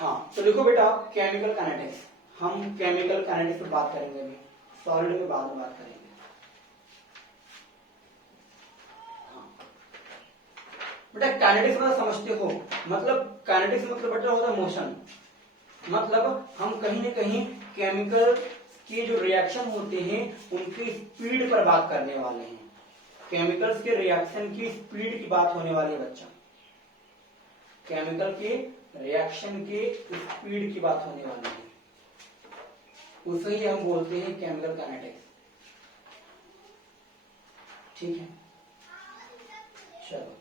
हाँ तो देखो बेटा केमिकल काइनेटिक्स, हम केमिकल काइनेटिक्स पे बात करेंगे अभी, सॉलिड में बाद में बात करेंगे। हाँ बेटा काइनेटिक्स मतलब समझते हो, मतलब काइनेटिक्स मतलब बेटा होता है मोशन, मतलब हम कहीं ना कहीं केमिकल के जो रिएक्शन होते हैं उनकी स्पीड पर बात करने वाले हैं। केमिकल्स के रिएक्शन की स्पीड की बात होने वाली है बच्चा, केमिकल के रिएक्शन के स्पीड की बात होने वाली है, उसे ही हम बोलते हैं केमिकल काइनेटिक्स। ठीक है, चलो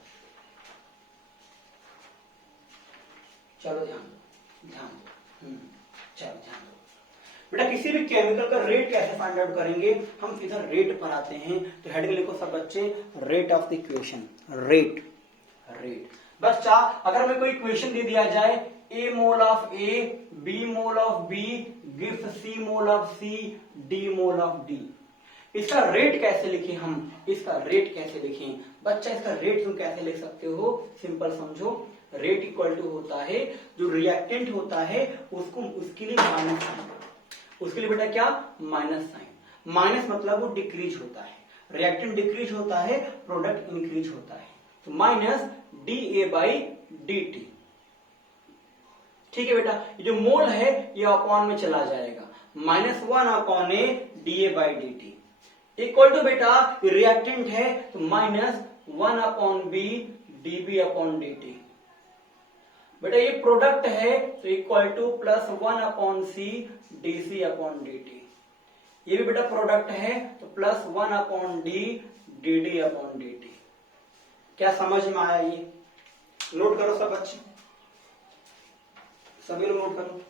चलो ध्यान दो, ध्यान दो, चलो ध्यान दो बेटा। किसी भी केमिकल का रेट कैसे फाइंड आउट करेंगे, हम सीधा रेट पर आते हैं। तो हेडिंग लिखो सब बच्चे, rate of the equation. Rate, rate बच्चा अगर हमें कोई इक्वेशन दे दिया जाए, A mole of A, B mole of B gives C mole of C, D mole of D, इसका रेट कैसे लिखें हम, इसका रेट कैसे लिखें बच्चा? इसका रेट तुम कैसे लिख सकते हो, सिंपल समझो। रेट इक्वल टू होता है जो रिएक्टेंट होता है उसको, उसके लिए माइनस साइन, उसके लिए बेटा क्या, माइनस साइन। माइनस मतलब वो डिक्रीज होता है, रिएक्टेंट डिक्रीज होता है, प्रोडक्ट इंक्रीज होता है, तो minus D A by D T. ठीक है बेटा, ये जो मोल है ये अपॉन में चला जाएगा, minus one upon A D A by D T equal to बेटा रिएक्टेंट है तो minus one upon B D B upon D T. बेटा ये प्रोडक्ट है तो equal to plus one upon C D C upon D T. ये भी बेटा प्रोडक्ट है तो plus one upon D D D upon D T. क्या समझ में आया? ये नोट करो सब बच्चे, सभी लोग नोट करो।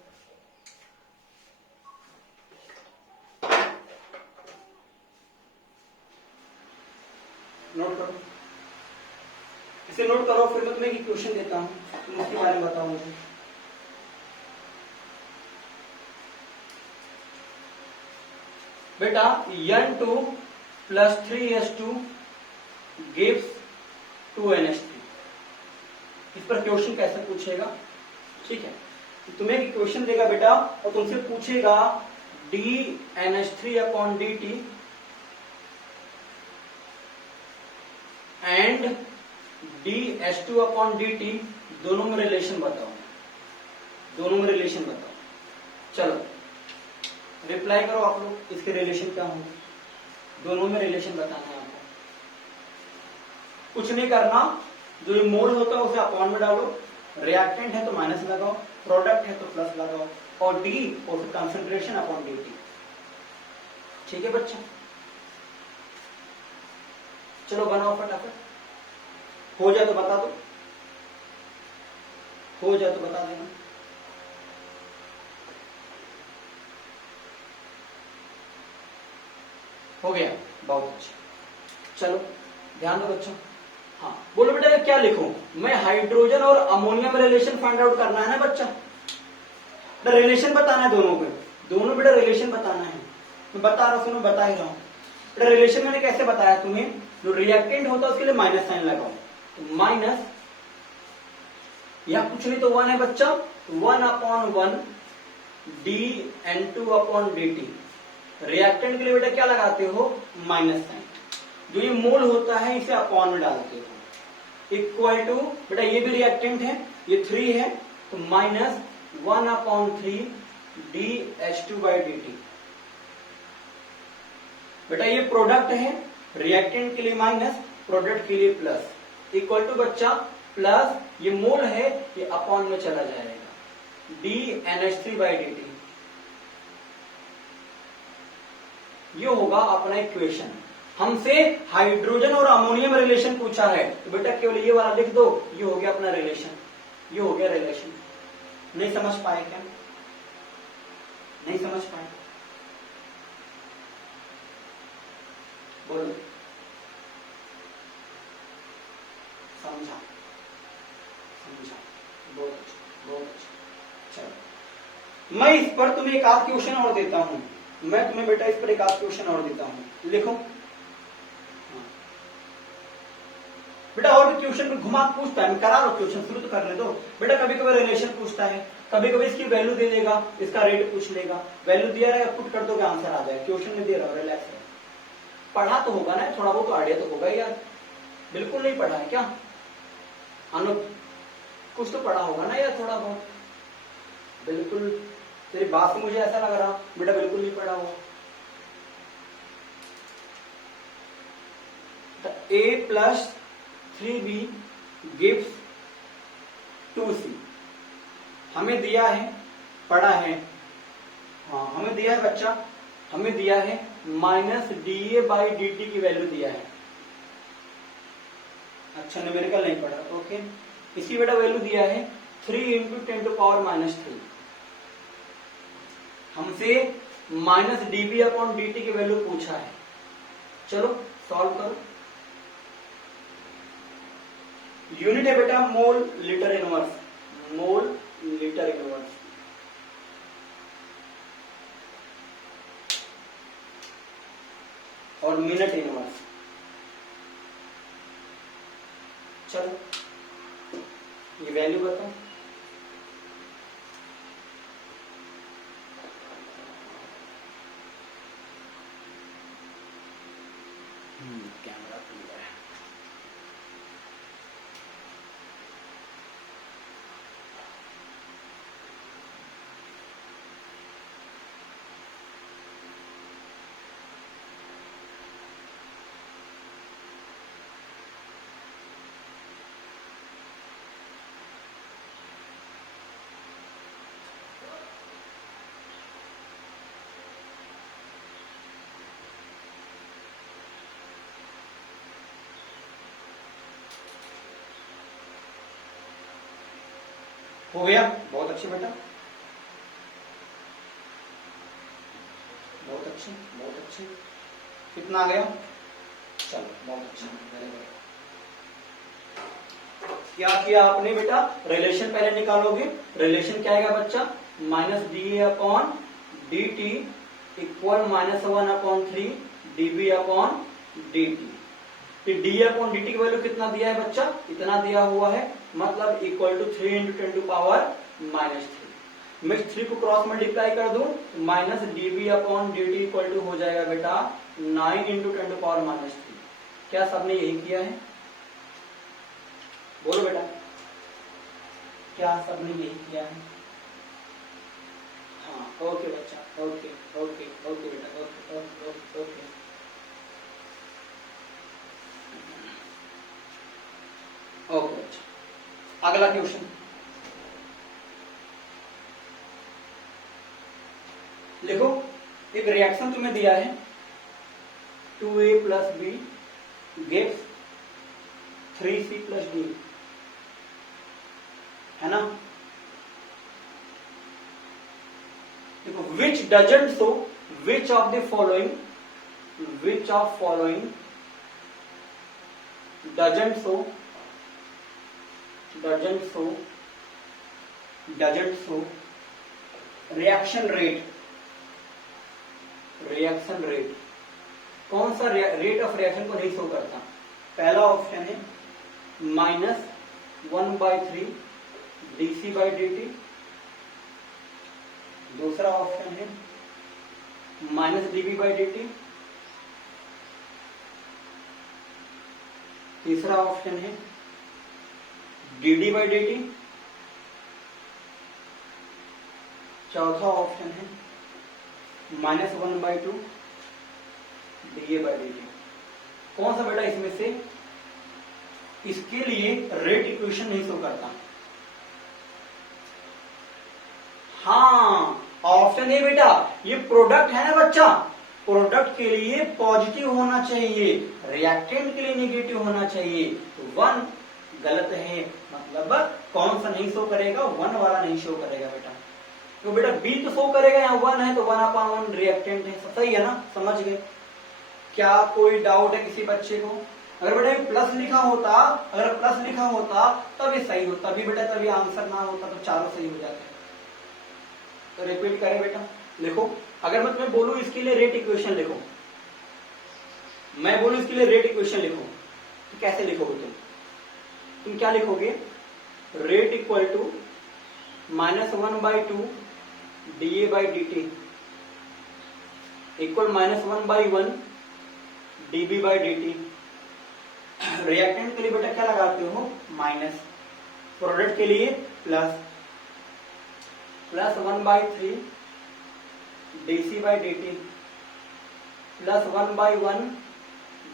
नोट करो, इसे नोट करो, फिर मैं तुम्हें एक क्वेश्चन देता हूं, तुम उसके बारे में बताओ मुझे। बेटा N2 plus 3S2 gives 2NH3, इस पर क्वेश्चन कैसे पूछेगा? ठीक है, तो तुम्हें एक क्वेश्चन देगा बेटा और तुमसे पूछेगा DNH3 upon dt and DH2 upon dt, दोनों में रिलेशन बताओ, दोनों में रिलेशन बताओ। चलो रिप्लाई करो आप लोग, इसके रिलेशन क्या होंगे, दोनों में रिलेशन बताना है आपको। कुछ नहीं करना, जो ये मोल होता है उसे अपॉन में डालो, रिएक्टेंट है तो माइनस लगाओ, प्रोडक्ट है तो प्लस लगाओ, और डी और कंसंट्रेशन अपॉन डी टी। ठीक है बच्चा, चलो बनाओ फटाफट, हो जाए तो बता दो, हो जाए तो बता देना। हो गया, बहुत अच्छा। चलो ध्यान दो बच्चों, हाँ बोलो बेटा क्या लिखूं मैं? हाइड्रोजन और अमोनिया में रिलेशन फाइंड आउट करना है ना बच्चा, रिलेशन बताना है दोनों में, दोनों बेटा रिलेशन बताना है। मैं बता रहा हूं, सुनो बता ही रहा हूं बेटा। रिलेशन मैंने कैसे बताया तुम्हें, जो रिएक्टेंट होता है उसके लिए माइनस साइन लगाओ, तो माइनस या कुछ नहीं तो वन है बच्चा, one upon one D N two upon D T. Reactant के लिए बेटा क्या लगाते हो, माइनस साइन। जो ये मोल होता है इसे अपॉन में डालते हो, इक्वल टू बेटा ये भी रिएक्टेंट है, ये 3 है तो minus one upon 3 D H two by D T. बेटा ये प्रोडक्ट है, रिएक्टेंट के लिए माइनस, प्रोडक्ट के लिए प्लस, इक्वल टू बच्चा प्लस ये मोल है ये अपॉन में चला जाएगा, D N H three by D T. ये होगा अपना इक्वेशन। हमसे हाइड्रोजन और अमोनिया में रिलेशन पूछा है तो बेटा केवल ये वाला लिख दो, ये हो गया अपना रिलेशन, ये हो गया रिलेशन। नहीं समझ पाए क्या? नहीं समझ पाए? बोलो। समझा, समझा, बहुत अच्छा, बहुत अच्छा। चलो मैं इस पर तुम्हें एक आध क्वेश्चन और देता हूं, मैं तुम्हें बेटा इस पर एक आध क्वेश्चन और देता हूं, लिखो। बेटा और भी क्वेश्चन में घुमा पूछता है, मैं करा लो क्वेश्चन, शुरू तो करने दो बेटा। कभी कभी रिलेशन पूछता है कभी कभी इसकी वैल्यू दे देगा, इसका रेट पूछ लेगा, वैल्यू दिया रहेगा, पुट कर दोगे आंसर आ जाएगा, क्वेश्चन में दे रहा हूं, रिलैक्स है। पढ़ा तो होगा ना, थोड़ा बहुत आइडिया तो होगा यार, बिल्कुल नहीं पढ़ा है क्या अनुप? कुछ तो पढ़ा होगा ना यार थोड़ा बहुत, बिल्कुल तेरी बात से मुझे ऐसा लग रहा बेटा बिल्कुल नहीं पढ़ा हुआ। A plus 3B gives 2C, हमें दिया है, पढ़ा है, हाँ हमें दिया है बच्चा, हमें दिया है माइनस DA/dt की वैल्यू दिया है। अच्छा न्यूमेरिकल नहीं पढ़ा, ओके। इसी बेटा वैल्यू दिया है 3 × 10⁻³ हमसे माइनस dB/dt की वैल्यू पूछा है। चलो सॉल्व करो। यूनिट है बेटा mole litre inverse, mole litre inverse. और मिनट इनवर्स। चलो ये वैल्यू बताओ। कैमरा क्लियर है। हो गया, बहुत अच्छे बेटा, बहुत अच्छे, बहुत अच्छे। कितना आ गया? चलो बहुत अच्छा, वेरी गुड। क्या किया आपने बेटा? रिलेशन पहले निकालोगे। रिलेशन क्या आएगा बच्चा? -dA/dt equal -1/3 dB/dt। dA/dt की वैल्यू कितना दिया है बच्चा? इतना दिया हुआ है, मतलब इक्वल टू 3 × 10⁻³ मैं 3 को क्रॉस मल्टीप्लाई कर दूं, माइनस dB/dt इक्वल टू हो जाएगा बेटा 9 × 10⁻³ क्या सबने यही किया है? बोलो बेटा, क्या सबने यही किया है? हाँ ओके बच्चा, ओके ओके ओके बेटा, okay okay okay okay. Okay बच्चा, अगला क्वेश्चन देखो। एक रिएक्शन तुम्हें दिया है 2A + B gives 3C + D, है ना? देखो which doesn't show, which of the following doesn't show reaction rate। कौन सा रेट ऑफ रिएक्शन को नहीं शो करता? पहला ऑप्शन है -1/3 dC/dt, दूसरा ऑप्शन है -dB/dt, तीसरा ऑप्शन है dd/dt, चौथा ऑप्शन है -1/2 dA/dt। कौन सा बेटा इसमें से? इसके लिए रेट इक्वेशन नहीं शो करता। हाँ ऑप्शन ए बेटा, ये प्रोडक्ट है ना बच्चा, प्रोडक्ट के लिए पॉजिटिव होना चाहिए, रिएक्टेंट के लिए नेगेटिव होना चाहिए। तो 1 गलत है, मतलब कौन सा नहीं शो करेगा? 1 वाला नहीं शो करेगा बेटा। तो बेटा बी तो शो करेगा, यहाँ 1 है तो 1/1 रिएक्टेंट है, सही है ना? समझ गए? क्या कोई डाउट है किसी बच्चे को? अगर बेटा प्लस लिखा होता तब ये सही होता, अभी बेटा तभी आंसर ना होता तो चारों सही हो जाते। तो रिपीट करें बेटा, देखो अगर मैं तुम्हें बोलूं इसके लिए रेट इक्वेशन लिखो, मैं बोलूं इसके लिए रेट इक्वेशन लिखो, तो कैसे लिखोगे तुम क्या लिखोगे? Rate equal to -1/2 dA/dt equal -1/1 dB/dt। Reactant के लिए बेटा क्या लगाते हो? माइनस, प्रोडक्ट के लिए प्लस 1/3 dC/dt प्लस 1/1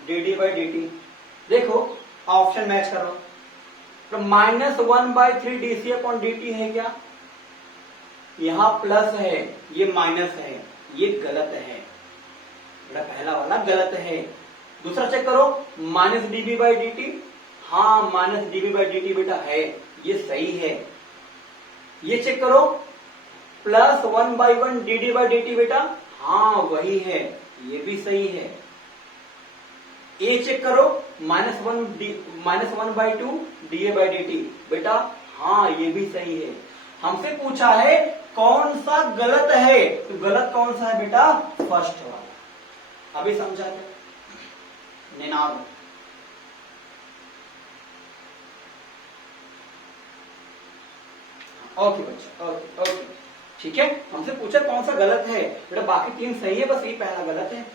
dd/dt। देखो ऑप्शन मैच करो, तो -1/3 dC/dt है क्या? यहां प्लस है, ये माइनस है, ये गलत है बेटा, पहला वाला गलत है। दूसरा चेक करो, -dB/dt, हाँ -dB/dt बेटा है, ये सही है। ये चेक करो, प्लस 1/1 dd/dt बेटा, हाँ वही है, ये भी सही है। ये चेक करो, -1/2 dA/dt बेटा, हाँ ये भी सही है। हमसे पूछा है कौन सा गलत है, तो गलत कौन सा है बेटा? फर्स्ट वाला। अभी समझा क्या? निनाद ओके बच्चा, ओके ओके ठीक है। हमसे पूछा कौन सा गलत है बेटा, बाकी 3 सही है, बस ये पहला गलत है।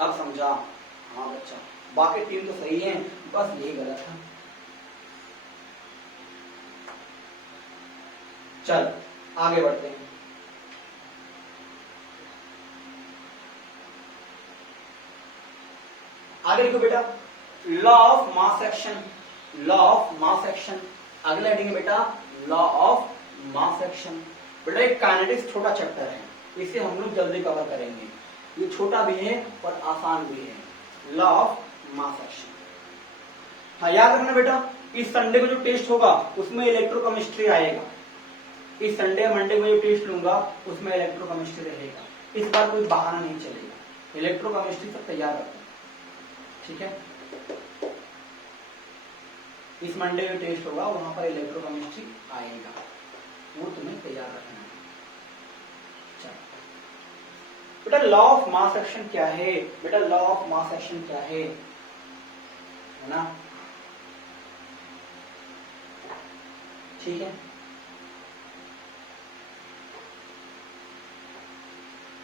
अब समझा? हाँ बच्चा, बाकी 3 तो सही है, बस ये गलत है। चल आगे बढ़ते हैं। आगे लिखो बेटा, law of mass action. Law of mass action, अगला हेडिंग है बेटा लॉ ऑफ मास एक्शन। बेटा एक काइनेटिक्स छोटा चैप्टर है, इसे हम लोग जल्दी कवर करेंगे। ये छोटा भी है और आसान भी है। लॉ ऑफ मास एक्शन, हाँ याद रखना बेटा, इस संडे को जो टेस्ट होगा उसमें इलेक्ट्रोकेमिस्ट्री आएगा। इस संडे मंडे को जो टेस्ट लूंगा उसमें इलेक्ट्रोकेमिस्ट्री रहेगा। इस बार कोई बहाना नहीं चलेगा, इलेक्ट्रोकेमिस्ट्री सब तैयार रखो, ठीक है। इस मंडे जो टेस्ट होगा वहां पर इलेक्ट्रोकेमिस्ट्री आएगा, वो तुम्हें तैयार रखना है। बेटा लॉ ऑफ मास एक्शन क्या है? बेटा लॉ ऑफ मास एक्शन क्या है ना? ठीक है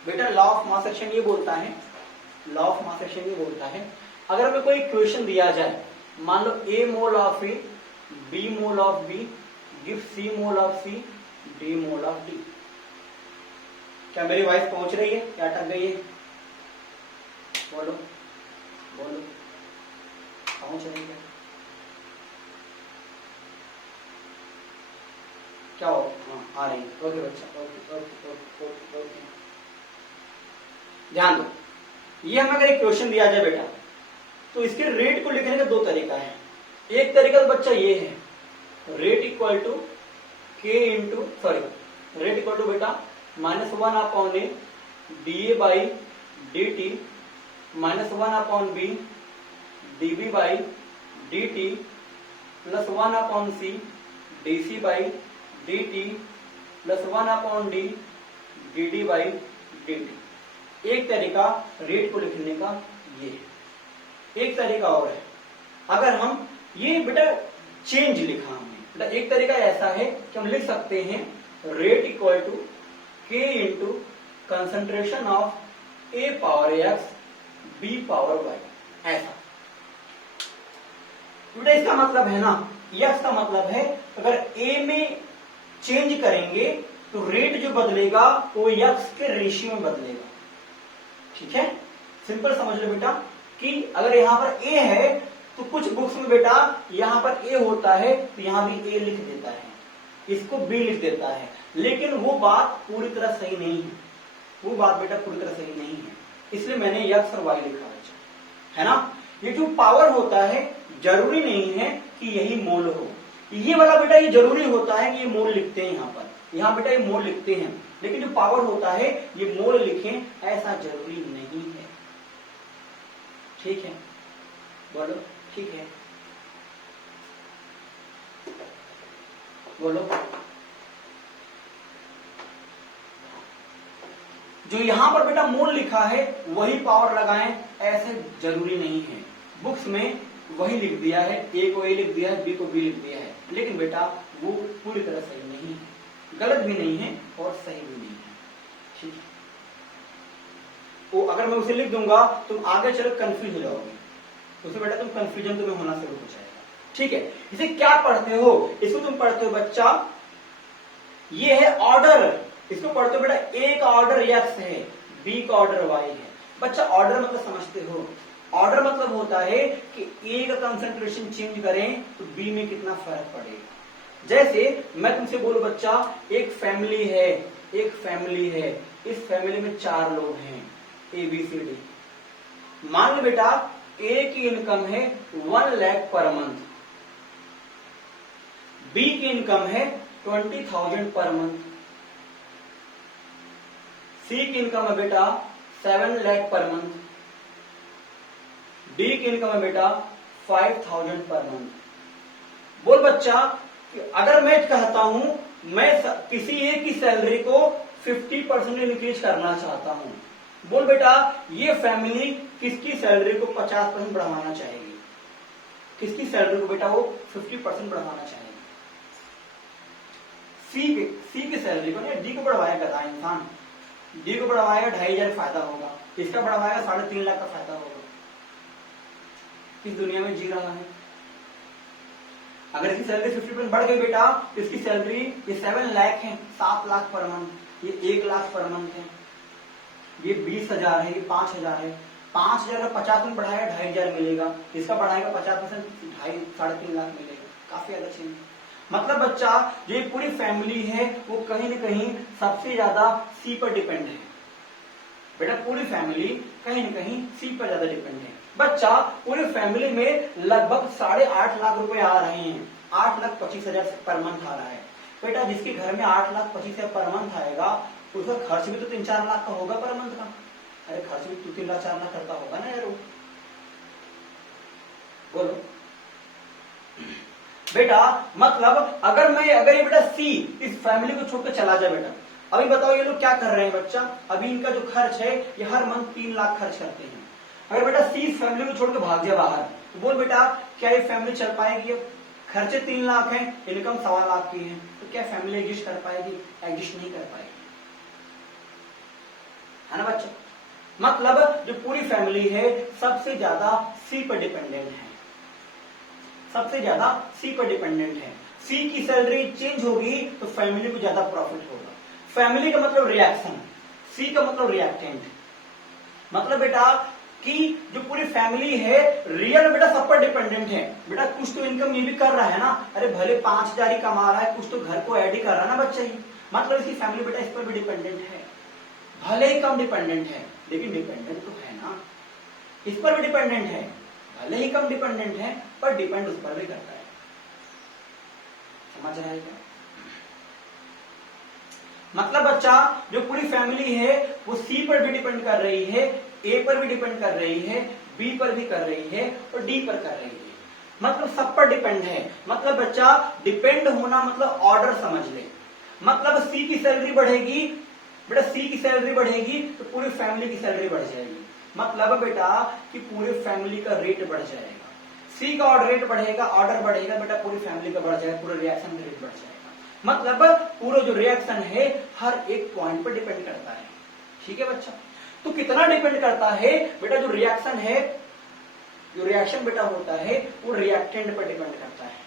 बेटा, लॉ ऑफ मास एक्शन ये बोलता है, लॉ ऑफ मास एक्शन ये बोलता है, अगर हमें कोई इक्वेशन दिया जाए, मान लो A mole of A, B mole of B give C mole of C, D mole of D। क्या मेरी वॉइस पहुंच रही है या अटक गई है? बोलो बोलो, पहुंच रही है क्या हो? हाँ आ रही है, ओके बच्चा, okay okay okay okay okay. ध्यान दो, ये हमें अगर एक क्वेश्चन दिया जाए बेटा, तो इसके रेट को लिखने का 2 तरीका है। एक तरीका तो बच्चा ये है, रेट इक्वल टू के इंटू रेट इक्वल टू बेटा -1/a dA/dt -1/b dB/dt plus 1/c dC/dt plus 1/d dd/dt। एक तरीका रेट को लिखने का ये है। एक तरीका और है, अगर हम ये बेटा चेंज लिखा हमने, बेटा एक तरीका ऐसा है कि हम लिख सकते हैं रेट इक्वल टू के into concentration of A power x B power y, ऐसा। बेटा इसका मतलब है ना, x का मतलब है अगर A में चेंज करेंगे तो रेट जो बदलेगा वो x के रेशियो में बदलेगा, ठीक है। सिंपल समझ लो बेटा कि अगर यहां पर A है तो कुछ बुक्स में बेटा यहां पर A होता है तो यहां भी A लिख देता है, इसको B लिख देता है, लेकिन वो बात पूरी तरह सही नहीं है, वो बात बेटा पूरी तरह सही नहीं है, इसलिए मैंने x और y लिखा है ना। ये जो पावर होता है जरूरी नहीं है कि यही मोल हो, ये वाला बेटा ये जरूरी होता है कि ये मोल लिखते हैं यहाँ पर, यहाँ बेटा ये मोल लिखते हैं, लेकिन जो पावर होता है ये मोल लिखें ऐसा जरूरी नहीं है, ठीक है। बोलो ठीक है, बोलो। जो यहां पर बेटा मोल लिखा है वही पावर लगाएं ऐसे जरूरी नहीं है। बुक्स में वही लिख दिया है, ए को ए लिख दिया है, बी को बी लिख दिया है, लेकिन बेटा वो पूरी तरह सही नहीं है, गलत भी नहीं है और सही भी नहीं है। ठीक है, वो अगर मैं उसे लिख दूंगा तुम आगे चलो कंफ्यूज हो जाओगे, उसे बेटा तुम कंफ्यूजन तुम्हें होना शुरू हो जाएगा। ठीक है, इसे क्या पढ़ते हो? इसको तुम पढ़ते हो बच्चा, ये है ऑर्डर, इसको पढ़ते हो बेटा ए का ऑर्डर एक्स है, बी का ऑर्डर वाई है। बच्चा ऑर्डर मतलब समझते हो? ऑर्डर मतलब होता है कि ए का कंसंट्रेशन चेंज करें तो बी में कितना फर्क पड़ेगा। जैसे मैं तुमसे बोलूं बच्चा, एक फैमिली है, एक फैमिली है, इस फैमिली में 4 लोग हैं, ए बी सी डी। मान लो बेटा ए की इनकम है 1 लाख पर मंथ, बी की इनकम है 20,000 पर मंथ, सी की इनकम है बेटा 7 लाख पर मंथ, डी की इनकम है बेटा 5,000 पर मंथ। बोल बच्चा कि अगर मैं कहता हूं मैं किसी एक की सैलरी को 50% इंक्रीज करना चाहता हूं, बोल बेटा ये फैमिली किसकी सैलरी को 50% बढ़ाना चाहेगी? किसकी सैलरी को बेटा वो 50% बढ़ाना चाहेगी? सी की सैलरी को नहीं, डी को बढ़वाएगा इंसान, डी को बढ़वाएगा 2,500 फायदा होगा, इसका बढ़वाएगा 3.5 लाख का फायदा होगा। किस दुनिया में जी रहा है? अगर इसकी सैलरी 50% बढ़ गई बेटा तो इसकी सैलरी ये 7 लाख है, 7 लाख पर मंथ, ये 1 लाख पर मंथ है, ये 20,000 है, ये 5,000 है। 5,000 का 50% बढ़ाया 2,500 मिलेगा, इसका बढ़ाएगा 50% 3.5 लाख मिलेगा, काफी अलग चीज। मतलब बच्चा जो ये पूरी फैमिली है वो कहीं न कहीं सबसे ज्यादा सी पर डिपेंड है। बेटा पूरी फैमिली कहीं न कहीं सी पर ज्यादा डिपेंड है। बच्चा पूरी फैमिली में लगभग 8.5 लाख रुपए आ रहे हैं, 8,25,000 पर मंथ आ रहा है। बेटा जिसके घर में 8,25,000 पर मंथ आएगा उसका खर्च भी तो 3-4 लाख का होगा पर मंथ का। अरे खर्च भी 3 लाख 4 लाख करता होगा ना यार वो। बोलो बेटा, मतलब अगर ये बेटा सी इस फैमिली को छोड़कर चला जाए बेटा, अभी बताओ ये लोग क्या कर रहे हैं बच्चा? अभी इनका जो खर्च है ये हर मंथ 3 लाख खर्च करते हैं। अगर बेटा सी इस फैमिली को छोड़कर भाग जाए बाहर तो बोल बेटा क्या ये फैमिली चल पाएगी? अब खर्चे 3 लाख है, इनकम 1.25 लाख की है, तो क्या फैमिली एग्जिस्ट कर पाएगी? एग्जिस्ट नहीं कर पाएगी, है ना बच्चा? मतलब जो पूरी फैमिली है सबसे ज्यादा सी पर डिपेंडेंट है, सबसे ज्यादा सी पर डिपेंडेंट है। सी की सैलरी चेंज होगी तो फैमिली को ज्यादा प्रॉफिट होगा। फैमिली का मतलब रिएक्शन, सी का मतलब रिएक्टेंट। मतलब बेटा कि जो पूरी फैमिली है रियल में बेटा सब पर डिपेंडेंट है। बेटा कुछ तो इनकम ये भी कर रहा है ना, अरे भले 5,000 ही कमा रहा है, कुछ तो घर को ऐड ही कर रहा है ना बच्चा ही। मतलब इसकी फैमिली बेटा इस पर भी डिपेंडेंट है, भले ही कम डिपेंडेंट है लेकिन डिपेंडेंट तो है ना, इस पर भी डिपेंडेंट है, भले ही कम डिपेंडेंट है पर डिपेंड उस पर भी करता है। समझ रहा है क्या? मतलब बच्चा जो पूरी फैमिली है वो सी पर भी डिपेंड कर रही है, ए पर भी डिपेंड कर रही है, बी पर भी कर रही है और डी पर कर रही है, मतलब सब पर डिपेंड है। मतलब बच्चा डिपेंड होना मतलब ऑर्डर समझ ले। मतलब सी की सैलरी बढ़ेगी, बेटा सी की सैलरी बढ़ेगी तो पूरी फैमिली की सैलरी बढ़ जाएगी। मतलब बेटा कि पूरी फैमिली का रेट बढ़ जाएगा। सी का ऑर्डर रेट बढ़ेगा, ऑर्डर बढ़ेगा, बेटा पूरी फैमिली का बढ़ जाएगा, पूरे रिएक्शन का रेट बढ़ जाएगा। मतलब पूरा जो रिएक्शन है हर एक पॉइंट पर डिपेंड करता है। ठीक है बच्चा? तो कितना डिपेंड करता है बेटा? जो रिएक्शन है, जो रिएक्शन बेटा होता है वो रिएक्टेंट पर डिपेंड करता है,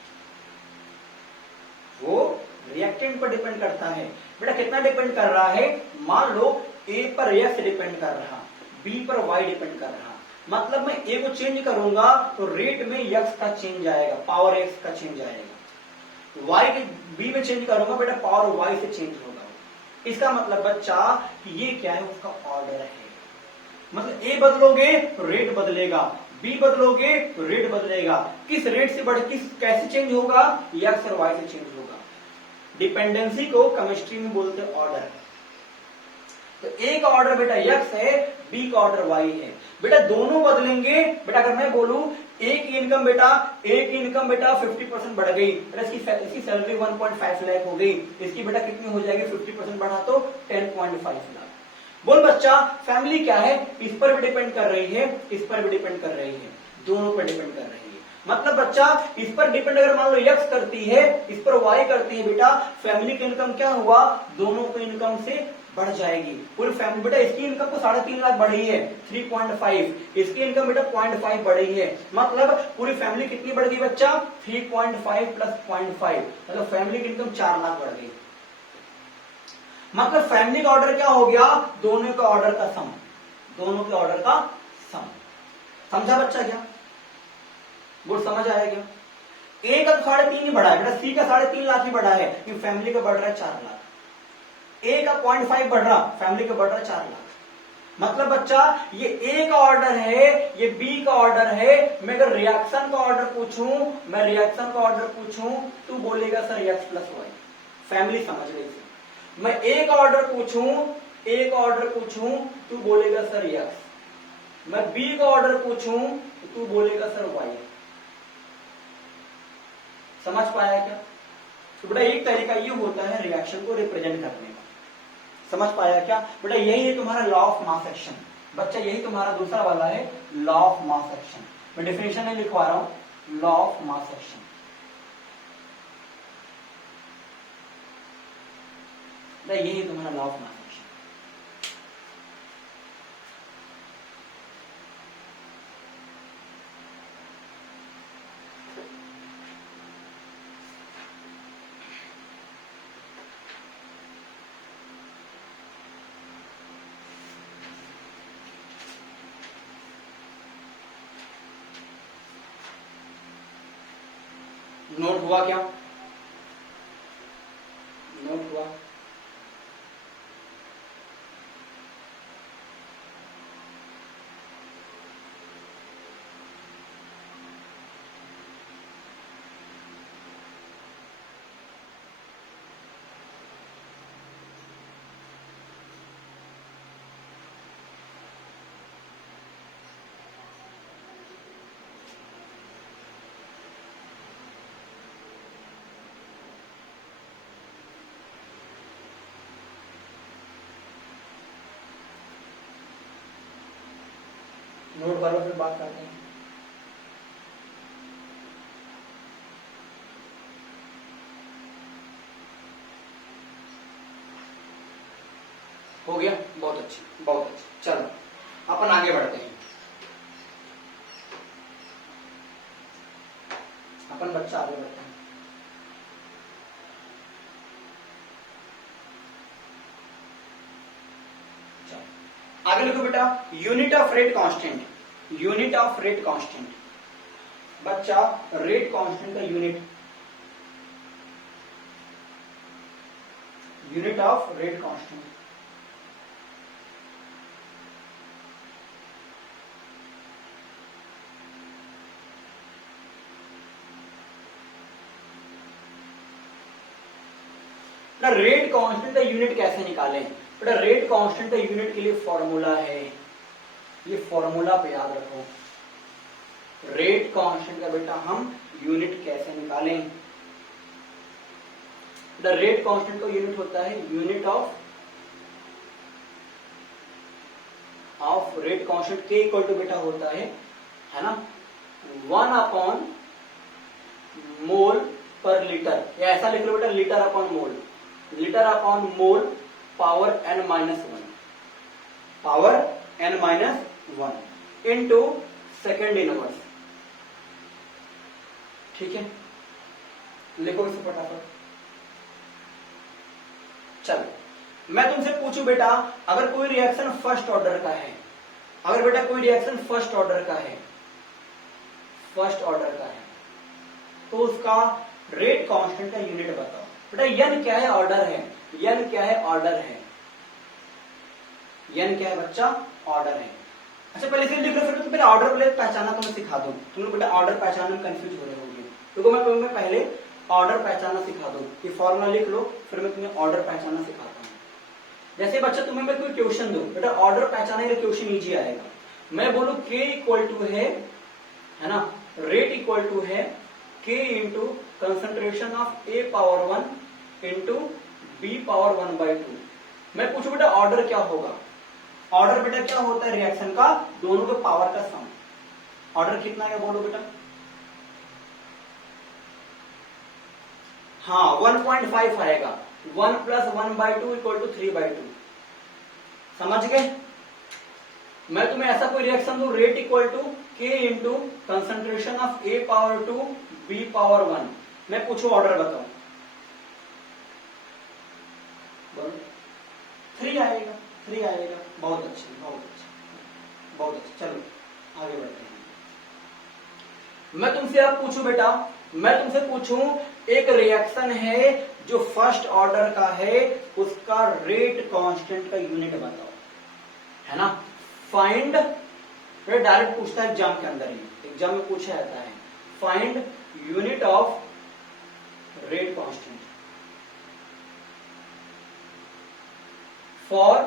वो रिएक्टेंट पर डिपेंड करता है। बेटा कितना डिपेंड कर रहा है? मान लो ए पर एक्स डिपेंड कर रहा, बी पर वाई डिपेंड कर रहा। मतलब मैं ए को चेंज करूंगा तो रेट में एक्स का चेंज आएगा, पावर एक्स का चेंज आएगा। वाई के बी में चेंज करूंगा बेटा पावर वाई से चेंज होगा। इसका मतलब बच्चा कि ये क्या है? उसका ऑर्डर है। मतलब ए बदलोगे तो रेट बदलेगा, बी बदलोगे तो रेट बदलेगा। किस रेट से बढ़ किस कैसे चेंज होगा? एक्स और वाई से चेंज होगा। डिपेंडेंसी को केमिस्ट्री में बोलते हैं ऑर्डर। तो ए का ऑर्डर बेटा एक्स है, बी का ऑर्डर वाई है। बेटा दोनों बदलेंगे। बेटा अगर मैं बोलूं ए की इनकम बेटा 50% बढ़ गई, बेटा इसकी सैलरी 1.5 लाख हो गई, इसकी बेटा कितनी हो जाएगी? 50% बढ़ा तो 10.5 लाख। बोल बच्चा फैमिली क्या है? इस पर भी डिपेंड कर रही है, इस पर भी डिपेंड कर रही है, दोनों पर डिपेंड कर रही है। मतलब बच्चा इस पर डिपेंड अगर मान लो x करती है, इस पर y करती है बेटा, फैमिली की इनकम क्या हुआ, दोनों की इनकम से बढ़ जाएगी। पूरी फैमिली बेटा, इसकी इनकम तो 3.5 लाख बढ़ी है 3.5, इसकी इनकम बेटा 0.5 बढ़ी है, मतलब पूरी फैमिली कितनी बढ़ गई बच्चा, 3.5 प्लस 0.5, मतलब फैमिली की इनकम 4 लाख बढ़ गई। मतलब फैमिली का ऑर्डर क्या हो गया, दोनों के ऑर्डर का सम, दोनों के ऑर्डर का सम। समझा बच्चा क्या, गुड, समझ आया क्या? ए का तो 3.5 ही बढ़ा है बेटा, सी का 3.5 लाख ही बढ़ा है, कि फैमिली का बढ़ रहा है 4 लाख, ए का 0.5 बढ़ रहा, फैमिली का बढ़ रहा है 4 लाख। मतलब बच्चा ये ए का ऑर्डर है, ये बी का ऑर्डर है, मैं अगर रिएक्शन का ऑर्डर पूछूं, मैं रिएक्शन का ऑर्डर पूछूं, तू बोलेगा sir X plus Y, family समझ गई थी। मैं ए का ऑर्डर पूछूं, ए का ऑर्डर पूछूं, तू बोलेगा सर एक्स, मैं बी का ऑर्डर पूछूं तो तू बोलेगा सर वाई। समझ पाया क्या? तो बेटा एक तरीका ये होता है रिएक्शन को रिप्रेजेंट करने का, समझ पाया क्या बेटा? यही है तुम्हारा लॉ ऑफ मास एक्शन बच्चा, यही तुम्हारा दूसरा वाला है लॉ ऑफ मास एक्शन। मैं डेफिनेशन नहीं लिखवा रहा हूं, लॉ ऑफ मास एक्शन। यही तुम्हारा law of mass action. Note हुआ क्या? नोट हुआ? नोट करो, फिर बात करते हैं। हो गया? बहुत अच्छी, बहुत अच्छी। चलो अपन आगे बढ़ते हैं। अपन बच्चा आगे बढ़ते हैं। आगे लिखो बेटा, unit of rate constant, unit of rate constant. बच्चा रेट कांस्टेंट का unit, unit of rate constant. ना रेट कांस्टेंट का यूनिट कैसे निकालें बेटा? रेट कांस्टेंट का यूनिट के लिए फॉर्मूला है, ये फॉर्मूला पे याद रखो। रेट कांस्टेंट का बेटा हम यूनिट कैसे निकालें? द रेट कांस्टेंट का यूनिट होता है यूनिट ऑफ रेट कांस्टेंट, के इक्वल टू बेटा होता है ना 1 अपॉन मोल पर लीटर, या ऐसा लिख लो बेटा litre upon mole, litre upon mole power n-1, power n-1 into second inverse. ठीक है, लिखो इसे फटाफट। चलो मैं तुमसे पूछूं बेटा, अगर कोई रिएक्शन फर्स्ट ऑर्डर का है, अगर बेटा कोई रिएक्शन फर्स्ट ऑर्डर का है, फर्स्ट ऑर्डर का है, तो उसका रेट कांस्टेंट का यूनिट बताओ बेटा। n क्या है? ऑर्डर है। n क्या है? ऑर्डर है। n क्या है बच्चा? ऑर्डर है। अच्छा पहले से लिख लो, फिर तो मेरा ऑर्डर पहले पहचाना तुम्हें सिखा दूं। तुम लोग बेटा ऑर्डर पहचानने में कंफ्यूज हो रहे होंगे, क्योंकि मैं तुम्हें पहले ऑर्डर पहचानना सिखा दूं। ये फॉर्मूला लिख लो, फिर मैं तुम्हें ऑर्डर पहचानना सिखाता हूँ। जैसे बच्चा तुम्हें मैं कोई क्वेश्चन दूं बेटा, ऑर्डर पहचाने का क्वेश्चन इजी आएगा। मैं बोलूं k इक्वल टू है ना, रेट इक्वल टू है k into concentration of a power 1 into b power 1/2। मैं पूछूं बेटा ऑर्डर क्या होगा? ऑर्डर बेटा क्या होता है? रिएक्शन का दोनों के पावर का सम। ऑर्डर कितना है बोलो बेटा? हाँ 1.5 आएगा, 1 + 1/2 = 3/2। समझ गए? मैं तुम्हें ऐसा कोई रिएक्शन दूं, rate equal to K into concentration of A⁻2 B⁻1, मैं पूछूं ऑर्डर बताओ, बोलो 3 आएगा, 3 आएगा। बहुत अच्छे, बहुत अच्छे, बहुत अच्छे। चलो आगे बढ़ते हैं। मैं तुमसे अब पूछूं बेटा, मैं तुमसे पूछूं एक रिएक्शन है जो फर्स्ट ऑर्डर का है, उसका रेट कांस्टेंट का यूनिट बताओ, है ना। फाइंड, डायरेक्ट पूछता है एग्जाम के अंदर ही, एग्जाम में पूछा जाता है, find unit of rate constant for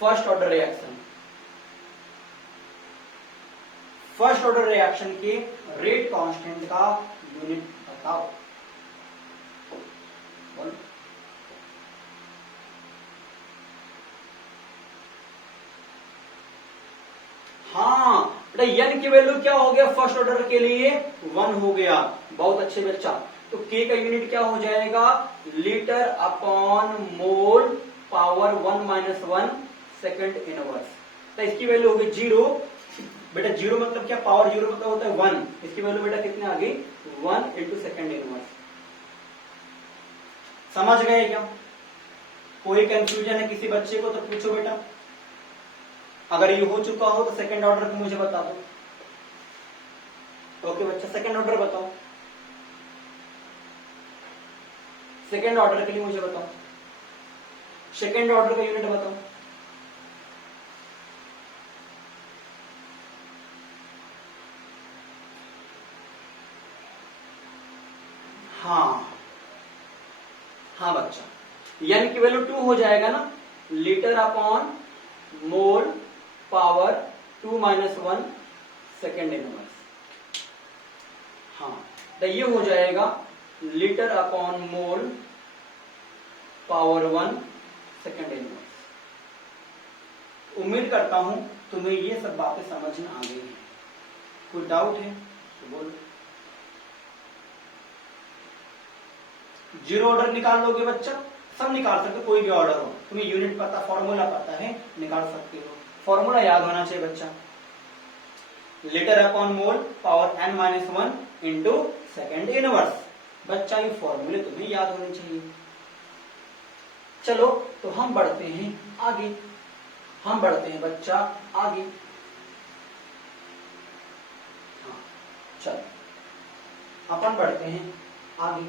first order reaction. First order reaction के रेट कांस्टेंट का यूनिट बताओ, बोलो। हाँ बेटा, n की वैल्यू क्या हो गया फर्स्ट ऑर्डर के लिए, 1 हो गया। बहुत अच्छे बच्चा। तो k का यूनिट क्या हो जाएगा, litre upon mole power 1 - 1 second inverse. तो इसकी वैल्यू होगी 0। बेटा 0 मतलब क्या, पावर 0 मतलब होता है 1। इसकी वैल्यू बेटा कितनी आ गई, 1 × सेकंड इनवर्स। समझ गए क्या? कोई कंफ्यूजन है किसी बच्चे को तो पूछो बेटा। अगर ये हो चुका हो तो सेकंड ऑर्डर को मुझे बता दो। ओके बच्चा, सेकंड ऑर्डर बताओ, सेकंड ऑर्डर के लिए मुझे बताओ, सेकंड ऑर्डर का यूनिट बताओ। हाँ हाँ बच्चा, n की वैल्यू 2 हो जाएगा ना, litre upon mole power 2 - 1 second inverse. हाँ तो ये हो जाएगा litre upon mole power 1 second inverse. उम्मीद करता हूं तुम्हें ये सब बातें समझ में आ गई है। कोई डाउट है तो बोलो। 0 ऑर्डर निकाल लोगे बच्चा, सब निकाल सकते हो, कोई भी ऑर्डर हो, तुम्हें यूनिट पता, फॉर्मूला पता है, निकाल सकते हो। फॉर्मूला याद होना चाहिए बच्चा, litre upon mole power n-1 into second inverse. बच्चा ये फॉर्मूले तुम्हें याद होने चाहिए। चलो तो हम बढ़ते हैं आगे, हम बढ़ते हैं बच्चा आगे। हाँ चलो अपन बढ़ते हैं आगे।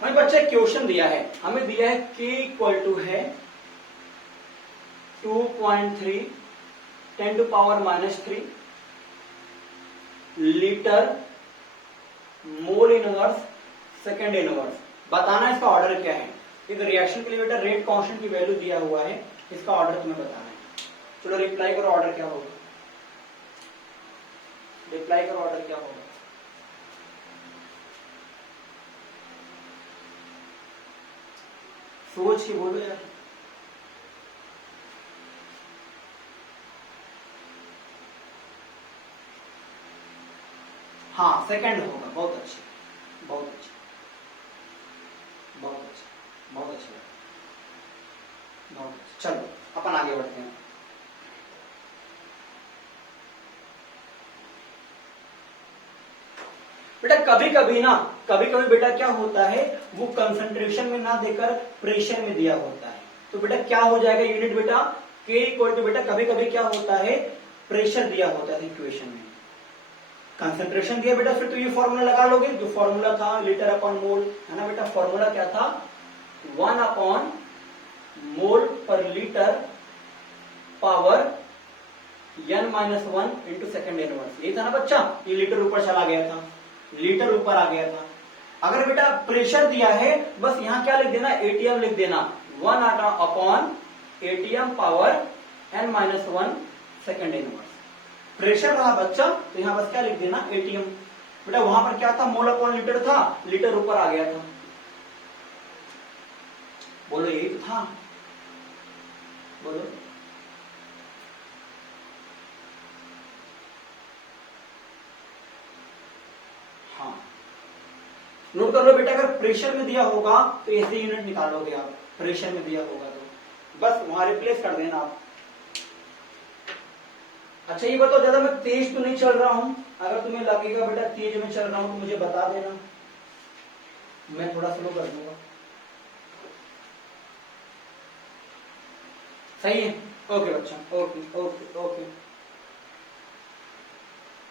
हमें बच्चा क्वेश्चन दिया है, हमें दिया है k = है 2.3 10⁻³ litre mole inverse second inverse. बताना इसका ऑर्डर क्या है। एक रिएक्शन के लिए बेटा रेट कांस्टेंट की वैल्यू दिया हुआ है, इसका ऑर्डर तुम्हें बताना है। चलो रिप्लाई करो, ऑर्डर क्या होगा, रिप्लाई करो, ऑर्डर क्या होगा। सोच के बोलो यार। हाँ सेकंड होगा। बहुत अच्छे, बहुत अच्छे, बहुत अच्छे, बहुत अच्छे, बहुत अच्छे। चलो अपन आगे बढ़ते हैं। बेटा कभी कभी ना, कभी कभी बेटा क्या होता है, वो कंसंट्रेशन में ना देकर प्रेशर में दिया होता है। तो बेटा क्या हो जाएगा यूनिट बेटा, K = बेटा कभी कभी क्या होता है, प्रेशर दिया होता है इक्वेशन में, कंसंट्रेशन दिया बेटा, फिर तो ये फॉर्मूला लगा लोगे, जो फॉर्मूला था लीटर अपॉन मोल, है ना बेटा। फॉर्मूला क्या था, 1 अपॉन मोल पर litre power n-1 into second inverse. ये था ना बच्चा, ये लीटर ऊपर चला गया था, लीटर ऊपर आ गया था। अगर बेटा प्रेशर दिया है, बस यहां क्या लिख देना, एटीएम लिख देना, 1 upon ATM power n-1 second inverse. Pressure रहा बच्चा तो यहां बस क्या लिख देना, एटीएम। बेटा वहां पर क्या था, मोल अपॉन लीटर था, लीटर ऊपर आ गया था। बोलो यही तो था, बोलो। नोट कर लो बेटा, अगर प्रेशर में दिया होगा तो ऐसे यूनिट निकालोगे आप, प्रेशर में दिया होगा तो बस वहां रिप्लेस कर देना आप। अच्छा ये बताओ, ज्यादा मैं तेज तो नहीं चल रहा हूं? अगर तुम्हें लगेगा बेटा तेज में चल रहा हूं तो मुझे बता देना, मैं थोड़ा स्लो कर दूंगा। सही है? ओके बच्चा, ओके ओके ओके।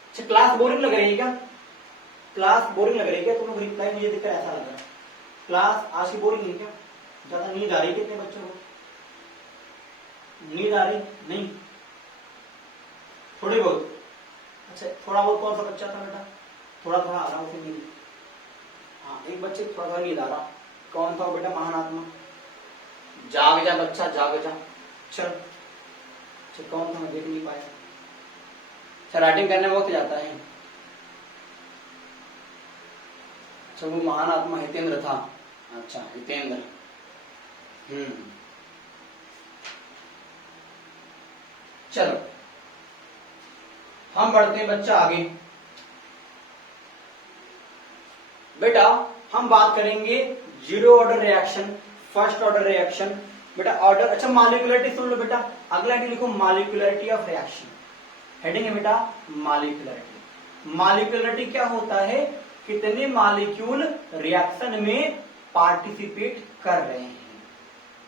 अच्छा क्लास बोरिंग लग रही है क्या? क्लास बोरिंग लग रही है क्या? तुम लोग रिप्लाई मुझे देखकर ऐसा लग रहा है क्लास आज की बोरिंग है क्या? ज्यादा नींद आ रही है कितने बच्चों को? नींद आ रही नहीं? थोड़ी बहुत? अच्छा थोड़ा बहुत कौन सा बच्चा था बेटा? थोड़ा थोड़ा आ रहा उसे नींद? हाँ एक बच्चे थोड़ा थोड़ा नींद आ रहा, कौन था वो बेटा? महान आत्मा। जाग जा बच्चा, जाग जा। चल अच्छा कौन था, मैं देख नहीं पाया। अच्छा राइटिंग करने में वक्त जाता है। अच्छा वो महान आत्मा हितेंद्र था। अच्छा हितेंद्र। चलो हम बढ़ते हैं बच्चा आगे। बेटा हम बात करेंगे zero order reaction, first order reaction. बेटा ऑर्डर, अच्छा मॉलिक्यूलरिटी सुन लो बेटा, अगला हेडिंग लिखो मॉलिक्यूलरिटी ऑफ रिएक्शन। हेडिंग है बेटा मॉलिक्यूलरिटी। मॉलिक्यूलरिटी क्या होता है? कितने मॉलिक्यूल रिएक्शन में पार्टिसिपेट कर रहे हैं,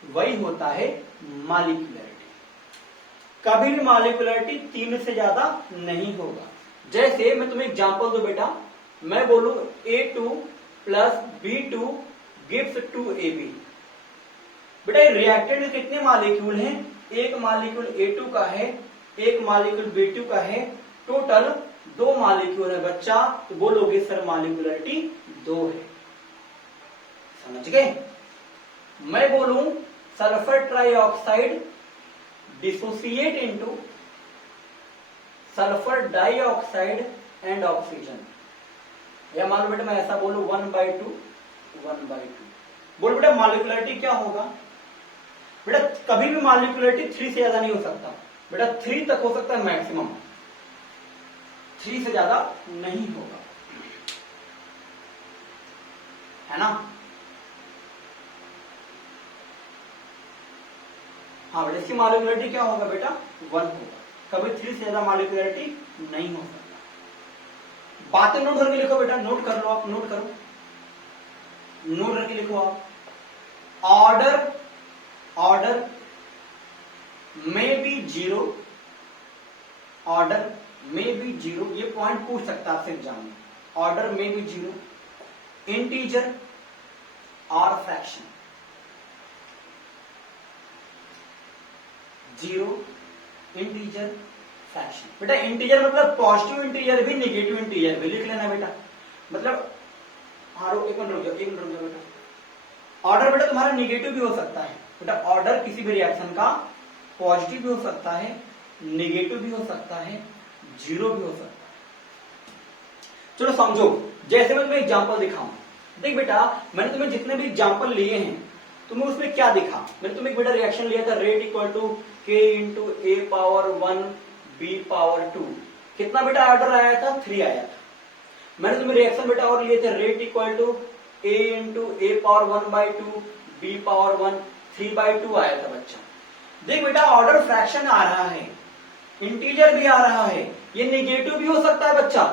वही होता है मॉलिक्यूलरिटी। कभी भी मॉलिक्यूलरिटी 3 से ज्यादा नहीं होगा। जैसे मैं तुम्हें एग्जांपल दूं बेटा, मैं बोलूं A2 plus B2 gives 2AB। बेटा ये रिएक्टेंट में कितने मॉलिक्यूल हैं? एक मॉलिक्यूल A2 का है, एक मॉलिक्यूल B2 का है, टोटल 2 मॉलिक्यूल है बच्चा। तो बोलोगे सर मॉलिक्यूलरिटी 2 है। समझ गए? मैं बोलूं sulphur trioxide dissociate into sulphur dioxide and oxygen, या मान लो बेटा मैं ऐसा बोलूं 1/2 1/2। बोल बेटा मॉलिक्यूलरिटी क्या होगा? बेटा कभी भी मॉलिक्यूलरिटी 3 से ज्यादा नहीं हो सकता बेटा, 3 तक हो सकता है मैक्सिमम, 3 से ज्यादा नहीं होगा, है ना? हाँ बेटा इसकी मॉलिक्यूलरिटी क्या होगा बेटा? 1 होगा, कभी 3 से ज्यादा मॉलिक्यूलरिटी नहीं हो सकता। बातें नोट करके लिखो बेटा, नोट कर लो आप, नोट करो, नोट करके लिखो आप। ऑर्डर में बी 0, ऑर्डर में बी 0, ये पॉइंट पूछ सकता है आपसे एग्जाम में। ऑर्डर में बी 0, इंटीजर और फ्रैक्शन 0, इंटीजर फ्रैक्शन। बेटा इंटीजर मतलब पॉजिटिव इंटीजर भी, निगेटिव इंटीजर भी लिख लेना बेटा। मतलब हाँ एक मिनट रुक जाओ, एक मिनट रुक जाओ बेटा। ऑर्डर बेटा तुम्हारा निगेटिव भी हो सकता है बेटा, ऑर्डर किसी भी रिएक्शन का पॉजिटिव भी हो सकता है, निगेटिव भी हो सकता है, 0 भी हो सकता है। चलो समझो, जैसे मैं तुम्हें एग्जांपल दिखाऊं। देख बेटा मैंने तुम्हें जितने भी एग्जांपल लिए हैं, तुम्हें उसमें क्या दिखा? मैंने तुम्हें बेटा रिएक्शन लिया था rate equal to K into A⁻1 B⁻2। कितना बेटा ऑर्डर आया था? 3 आया था। मैंने तुम्हें रिएक्शन बेटा और लिए थे rate equal to A into A⁻1/2 B⁻1 3/2 आया था बच्चा। देख बेटा ऑर्डर फ्रैक्शन आ रहा है, इंटीजर भी आ रहा है, ये निगेटिव भी हो सकता है बच्चा।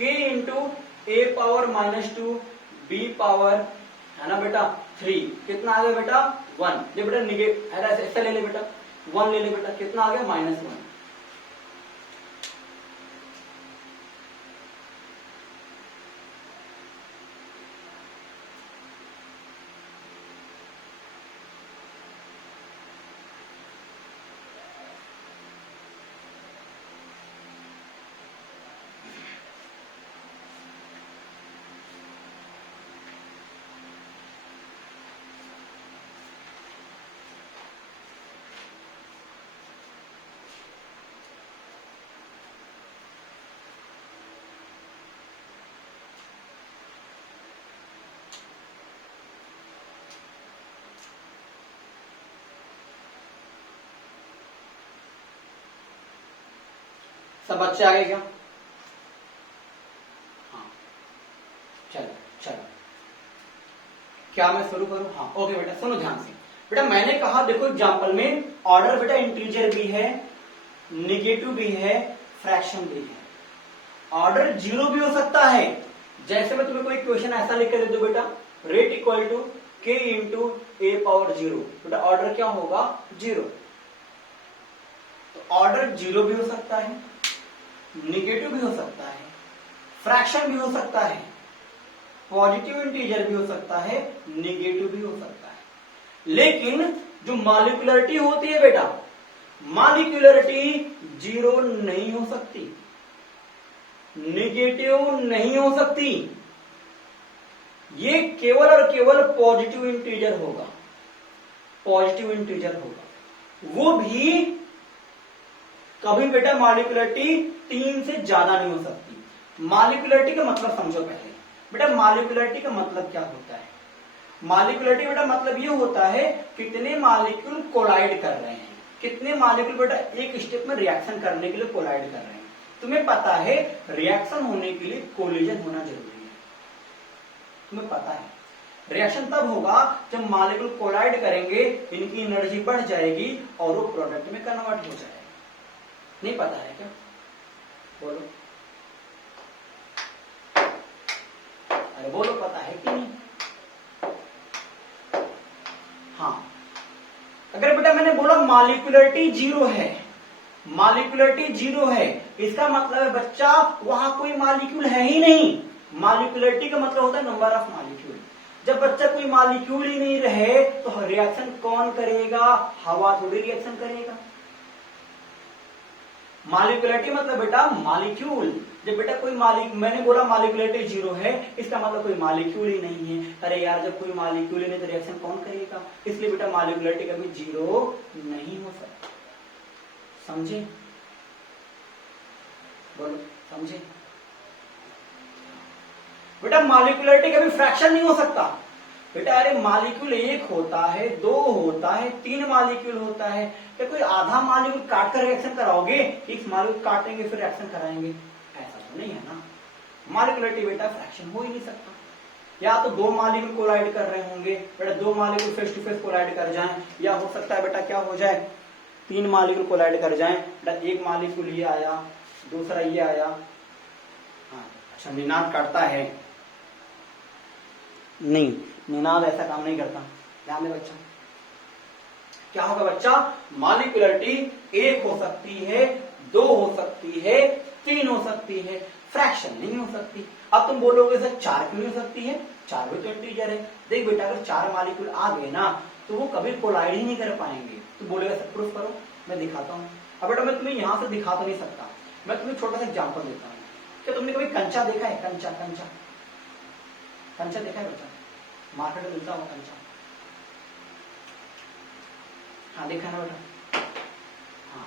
K इंटू A⁻−2 B⁻, है ना बेटा 3, कितना आ गया बेटा 1। ये बेटा निगेटिव ऐसा ले ले बेटा, 1 ले ले बेटा, कितना आ गया -1। सब बच्चे आ गए क्या? हाँ चलो चलो क्या मैं शुरू करूं? हाँ ओके बेटा, सुनो ध्यान से। बेटा मैंने कहा देखो एग्जांपल में ऑर्डर बेटा इंटीजर भी है, निगेटिव भी है, फ्रैक्शन भी है। ऑर्डर 0 भी हो सकता है, जैसे मैं तुम्हें कोई क्वेश्चन ऐसा लिख कर दे दूं बेटा, rate equal to k into A power 0, बेटा ऑर्डर क्या होगा? 0। तो ऑर्डर 0 भी हो सकता है, निगेटिव भी हो सकता है, फ्रैक्शन भी हो सकता है, पॉजिटिव इंटीजर भी हो सकता है, निगेटिव भी हो सकता है। लेकिन जो मॉलिक्यूलरिटी होती है बेटा, मॉलिक्यूलरिटी 0 नहीं हो सकती, निगेटिव नहीं हो सकती, ये केवल और केवल पॉजिटिव इंटीजर होगा, पॉजिटिव इंटीजर होगा। वो भी कभी बेटा मॉलिक्यूलरिटी 3 से ज्यादा नहीं हो सकती। मॉलिक्यूलरिटी का मतलब समझो पहले बेटा, मॉलिक्यूलरिटी का मतलब क्या होता है? मॉलिक्यूलरिटी बेटा मतलब ये होता है कितने मॉलिक्यूल कोलाइड कर रहे हैं, कितने मॉलिक्यूल बेटा एक स्टेप में रिएक्शन करने के लिए कोलाइड कर रहे हैं। तुम्हें पता है रिएक्शन होने के लिए कोलिजन होना जरूरी है, तुम्हें पता है। रिएक्शन तब होगा जब मॉलिक्यूल कोलाइड करेंगे, इनकी एनर्जी बढ़ जाएगी और वो प्रोडक्ट में कन्वर्ट हो जाएगा। नहीं पता है क्या? बोलो, अरे बोलो, पता है कि नहीं? हाँ, अगर बेटा मैंने बोला मॉलिक्यूलरिटी 0 है, मॉलिक्यूलरिटी 0 है, इसका मतलब है बच्चा वहां कोई मॉलिक्यूल है ही नहीं। मॉलिक्यूलरिटी का मतलब होता है नंबर ऑफ मॉलिक्यूल। जब बच्चा कोई मॉलिक्यूल ही नहीं रहे तो रिएक्शन कौन करेगा? हवा थोड़ी रिएक्शन करेगा। मॉलिक्यूलरिटी मतलब बेटा मॉलिक्यूल। जब बेटा कोई मैंने बोला मॉलिक्यूलरिटी 0 है, इसका मतलब कोई मॉलिक्यूल ही नहीं है। अरे यार, जब कोई मॉलिक्यूल ही नहीं तो रिएक्शन कौन करेगा? इसलिए बेटा मॉलिक्यूलरिटी कभी 0 नहीं हो सकता। समझे? बोलो, समझे? बेटा मॉलिक्यूलरिटी कभी फ्रैक्शन नहीं हो सकता। बेटा अरे मॉलिक्यूल 1 होता है, 2 होता है, 3 मॉलिक्यूल होता है, क्या कोई आधा मॉलिक्यूल काट कर रिएक्शन कराओगे? एक मॉलिक्यूल काटेंगे फिर रिएक्शन कराएंगे? ऐसा तो नहीं है ना। मॉलिक्यूलरिटी बेटा फ्रैक्शन हो ही नहीं सकता। या तो 2 मॉलिक्यूल कोलाइड कर रहे होंगे बेटा, 2 molecule face to face collide कर जाएं, या हो सकता है बेटा क्या हो जाए, 3 मॉलिक्यूल कोलाइड कर जाएं। बेटा एक मॉलिक्यूल ये आया, दूसरा ये आया। हाँ, अच्छा निनाद काटता है? नहीं, निनाद ऐसा काम नहीं करता। ध्यान दे बच्चा, क्या होगा बच्चा? मॉलिक्यूलरिटी 1 हो सकती है, 2 हो सकती है, 3 हो सकती है, फ्रैक्शन नहीं हो सकती। अब तुम बोलोगे सर 4 क्यों नहीं हो सकती है? 4 भी तो इंटीजर है। देख बेटा, अगर 4 मॉलिक्यूल आ गए ना तो वो कभी कोलाइड ही नहीं कर पाएंगे। तो बोलेगा सर प्रूफ करो, मैं दिखाता हूँ। अब बेटा मैं तुम्हें यहां से दिखा तो नहीं सकता, मैं तुम्हें छोटा सा एग्जाम्पल देता हूँ। क्या तुमने कभी कंचा देखा है? कंचा कंचा कंचा देखा है बच्चा? मार्केट में मिलता हुआ कंचा। हाँ देखा ना बेटा? हाँ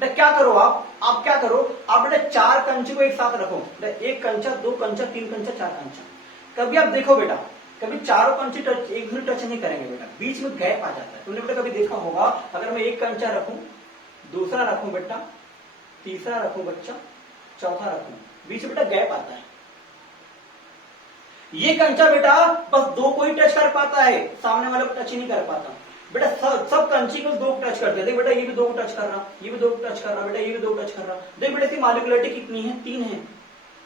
बेटा क्या करो आप क्या करो, आप बेटा 4 कंचे को एक साथ रखो। बेटा 1 कंचा, 2 कंचा, 3 कंचा, 4 कंचा। कभी आप देखो बेटा, कभी चारों कंचे एक दूसरे टच नहीं करेंगे बेटा, बीच में गैप आ जाता है। तुमने बेटा कभी देखा होगा, अगर मैं 1 कंचा रखूं, दूसरा रखूं बेटा, तीसरा रखूं बच्चा, चौथा रखूं, बीच में बेटा गैप आता है। ये कंचा बेटा बस 2 को ही टच कर पाता है, सामने वाले को टच ही नहीं कर पाता। बेटा सब कंची को 2 टच करते हैं। देख बेटा ये भी 2 को टच कर रहा, ये भी 2 को टच कर रहा, बेटा ये भी 2 टच कर रहा। देख बेटा इसकी मॉलिक्यूलरिटी कितनी है? 3 है।